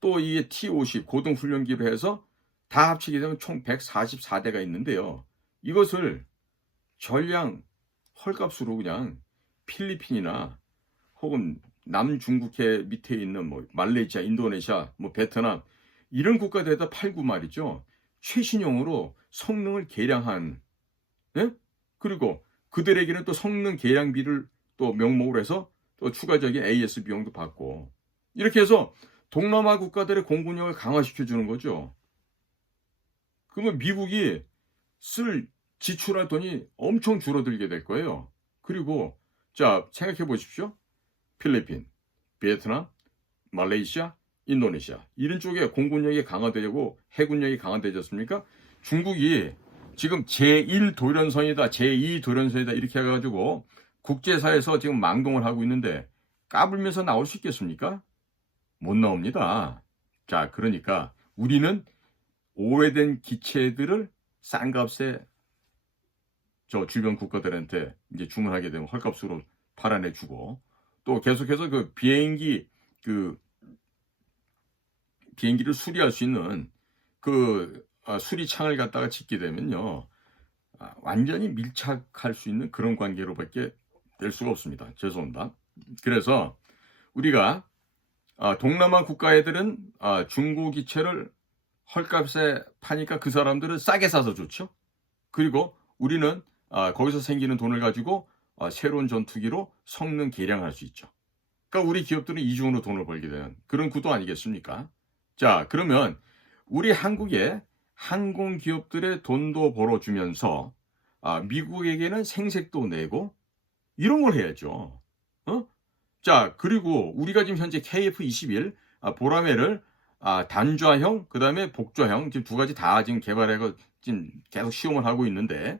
또 이게 T-50 고등훈련기를 해서 다 합치게 되면 총 144대가 있는데요. 이것을 전량 헐값으로 그냥 필리핀이나 혹은 남중국해 밑에 있는 뭐 말레이시아, 인도네시아, 뭐 베트남 이런 국가들에다 팔고 말이죠. 최신형으로 성능을 개량한, 네? 그리고 그들에게는 또 성능 개량비를 또 명목으로 해서 또 추가적인 AS 비용도 받고 이렇게 해서 동남아 국가들의 공군력을 강화시켜 주는 거죠. 그러면 미국이 지출할 돈이 엄청 줄어들게 될 거예요. 그리고 자, 생각해 보십시오. 필리핀, 베트남, 말레이시아, 인도네시아 이런 쪽에 공군력이 강화되고 해군력이 강화되졌습니까? 중국이 지금 제1도련선이다, 제2도련선이다 이렇게 해가지고 국제사에서 지금 망동을 하고 있는데 까불면서 나올 수 있겠습니까? 못 나옵니다. 자, 그러니까 우리는 오래된 기체들을 싼 값에 저 주변 국가들한테 이제 주문하게 되면 헐값으로 팔아내주고 또 계속해서 비행기를 수리할 수 있는 수리창을 갖다가 짓게 되면요. 완전히 밀착할 수 있는 그런 관계로밖에 될 수가 없습니다. 죄송합니다. 그래서 우리가 동남아 국가 애들은 중국 기체를 헐값에 파니까 그 사람들은 싸게 사서 좋죠. 그리고 우리는 거기서 생기는 돈을 가지고 새로운 전투기로 성능 개량할 수 있죠. 그러니까 우리 기업들은 이중으로 돈을 벌게 되는 그런 구도 아니겠습니까? 자, 그러면 우리 한국의 항공 기업들의 돈도 벌어주면서 미국에게는 생색도 내고 이런 걸 해야죠. 자, 그리고 우리가 지금 현재 KF-21 보라매를 단좌형, 그 다음에 복좌형 지금 두 가지 다 지금 개발해서 지금 계속 시험을 하고 있는데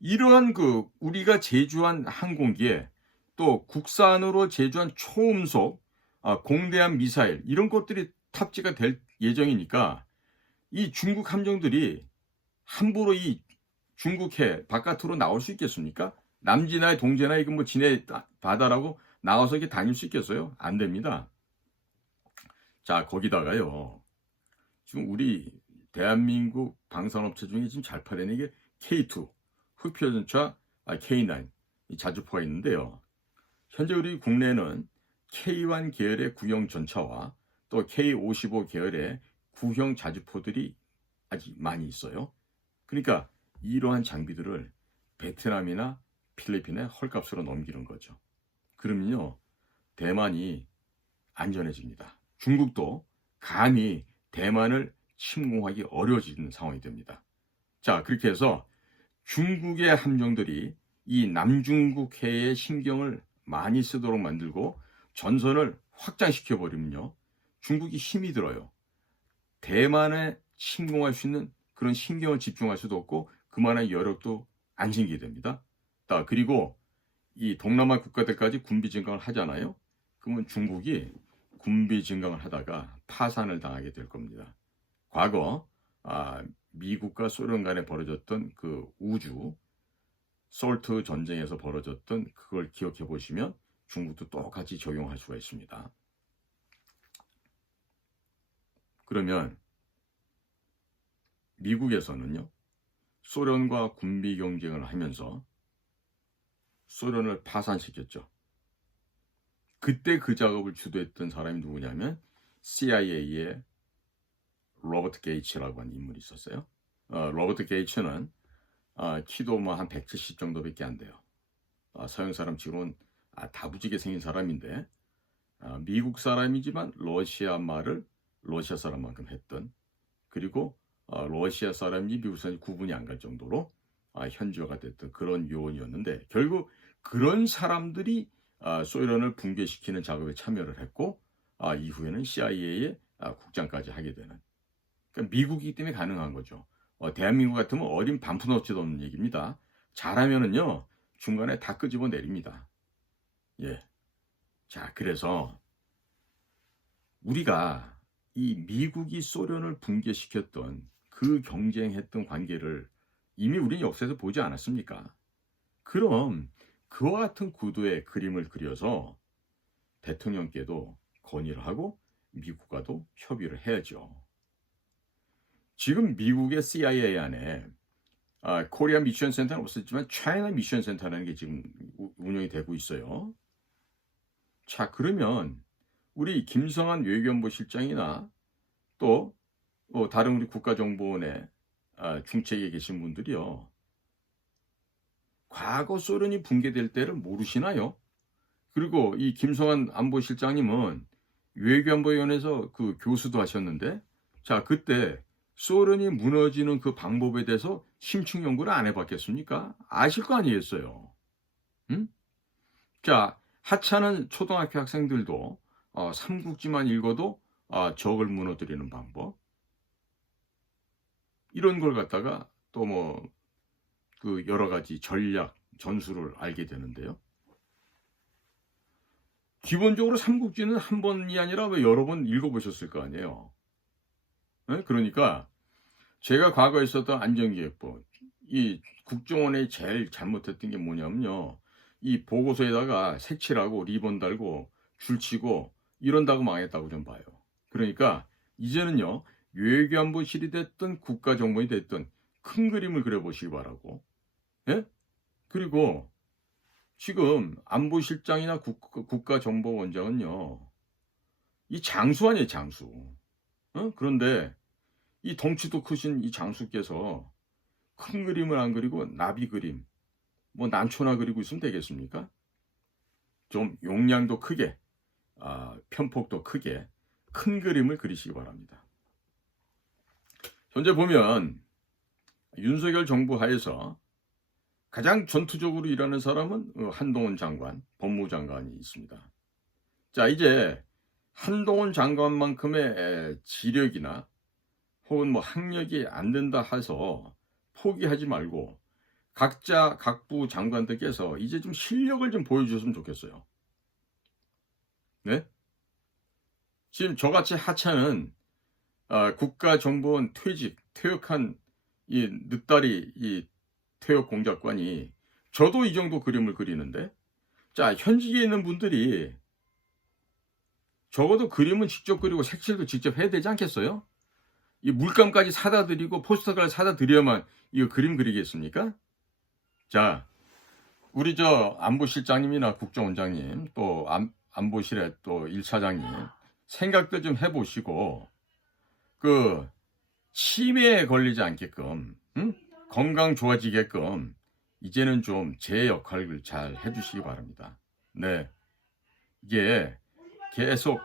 이러한 우리가 제조한 항공기에 또 국산으로 제조한 초음속 공대함 미사일 이런 것들이 탑재가 될 예정이니까 이 중국 함정들이 함부로 이 중국해 바깥으로 나올 수 있겠습니까? 남지나 동지나 이거 뭐 지네 바다라고 나와서 이렇게 다닐 수 있겠어요? 안 됩니다. 자, 거기다가요. 지금 우리 대한민국 방산업체 중에 지금 잘 팔리는 게 K2, 흑표전차 K9 이 자주포가 있는데요. 현재 우리 국내에는 K1 계열의 구형 전차와 또 K55 계열의 구형 자주포들이 아직 많이 있어요. 그러니까 이러한 장비들을 베트남이나 필리핀에 헐값으로 넘기는 거죠. 그러면요, 대만이 안전해집니다. 중국도 감히 대만을 침공하기 어려워지는 상황이 됩니다. 자, 그렇게 해서 중국의 함정들이 이 남중국해에 신경을 많이 쓰도록 만들고 전선을 확장시켜 버리면요, 중국이 힘이 들어요. 대만에 침공할 수 있는 그런 신경을 집중할 수도 없고 그만한 여력도 안 생기게 됩니다. 그리고 이 동남아 국가들까지 군비 증강을 하잖아요. 그러면 중국이 군비 증강을 하다가 파산을 당하게 될 겁니다. 과거 미국과 소련 간에 벌어졌던 그 우주 솔트 전쟁에서 벌어졌던 그걸 기억해 보시면 중국도 똑같이 적용할 수가 있습니다. 그러면 미국에서는요, 소련과 군비 경쟁을 하면서 소련을 파산시켰죠. 그때 그 작업을 주도했던 사람이 누구냐면 CIA의 로버트 게이츠라고 하는 인물이 있었어요. 로버트 게이츠는 키도 뭐 한 170 정도밖에 안 돼요. 서양 사람 치고는 다부지게 생긴 사람인데 미국 사람이지만 러시아 말을 러시아 사람만큼 했던, 그리고 러시아 사람인지 미국 사람인지 구분이 안 갈 정도로 현지화가 됐던 그런 요원이었는데 결국 그런 사람들이 소련을 붕괴시키는 작업에 참여를 했고 이후에는 CIA의 국장까지 하게 되는, 그러니까 미국이기 때문에 가능한 거죠. 대한민국 같으면 어린 반푼어치도 없는 얘기입니다. 잘하면은요 중간에 다 끄집어 내립니다. 예. 자, 그래서 우리가 이 미국이 소련을 붕괴시켰던 그 경쟁했던 관계를 이미 우리는 역사에서 보지 않았습니까? 그럼 그와 같은 구도의 그림을 그려서 대통령께도 건의를 하고 미국과도 협의를 해야죠. 지금 미국의 CIA 안에 코리아 미션 센터는 없었지만 차이나 미션 센터라는 게 지금 운영이 되고 있어요. 자, 그러면 우리 김성한 외교안보 실장이나 또 다른 우리 국가정보원의 중책에 계신 분들이요, 과거 소련이 붕괴될 때를 모르시나요? 그리고 이 김성한 안보실장님은 외교안보위원회에서 그 교수도 하셨는데, 자, 그때 소련이 무너지는 그 방법에 대해서 심층 연구를 안 해봤겠습니까? 아실 거 아니겠어요? 응? 자, 하찮은 초등학교 학생들도 삼국지만 읽어도 적을 무너뜨리는 방법, 이런 걸 갖다가 또 그 여러 가지 전략, 전술을 알게 되는데요. 기본적으로 삼국지는 한 번이 아니라 왜 여러 번 읽어보셨을 거 아니에요. 예? 그러니까 제가 과거에 있었던 안전기획부, 이 국정원에 제일 잘못했던 게 뭐냐면요. 이 보고서에다가 색칠하고 리본 달고 줄치고 이런다고 망했다고 좀 봐요. 그러니까 이제는요. 외교안보실이 됐든 국가정보원이 됐든 큰 그림을 그려보시기 바라고. 예? 그리고 지금 안보실장이나 국가정보원장은요. 이 장수 아니에요, 장수. 그런데 이 덩치도 크신 이 장수께서 큰 그림을 안 그리고 나비 그림, 난초나 그리고 있으면 되겠습니까? 좀 용량도 크게, 편폭도 크게 큰 그림을 그리시기 바랍니다. 현재 보면 윤석열 정부 하에서 가장 전투적으로 일하는 사람은 한동훈 장관, 법무장관이 있습니다. 자, 이제 한동훈 장관만큼의 지력이나 혹은 학력이 안 된다 해서 포기하지 말고 각자 각부 장관들께서 이제 좀 실력을 좀 보여주셨으면 좋겠어요. 네? 지금 저같이 하찮은 국가정보원 퇴역한 이 늑다리 이 퇴역 공작관이 저도 이 정도 그림을 그리는데, 자, 현직에 있는 분들이 적어도 그림은 직접 그리고 색칠도 직접 해야 되지 않겠어요? 이 물감까지 사다 드리고 포스터까지 사다 드려야만 이거 그림 그리겠습니까? 자, 우리 안보실장님이나 국정원장님 또 안보실의 또 1차장님 생각들 좀 해보시고 그 치매에 걸리지 않게끔 건강 좋아지게끔 이제는 좀 제 역할을 잘 해주시기 바랍니다. 네, 이게 계속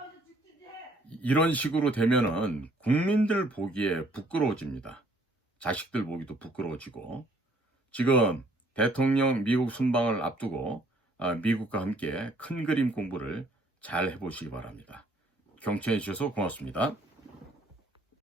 이런 식으로 되면은 국민들 보기에 부끄러워집니다. 자식들 보기도 부끄러워지고, 지금 대통령 미국 순방을 앞두고 미국과 함께 큰 그림 공부를 잘 해보시기 바랍니다. 경청해 주셔서 고맙습니다.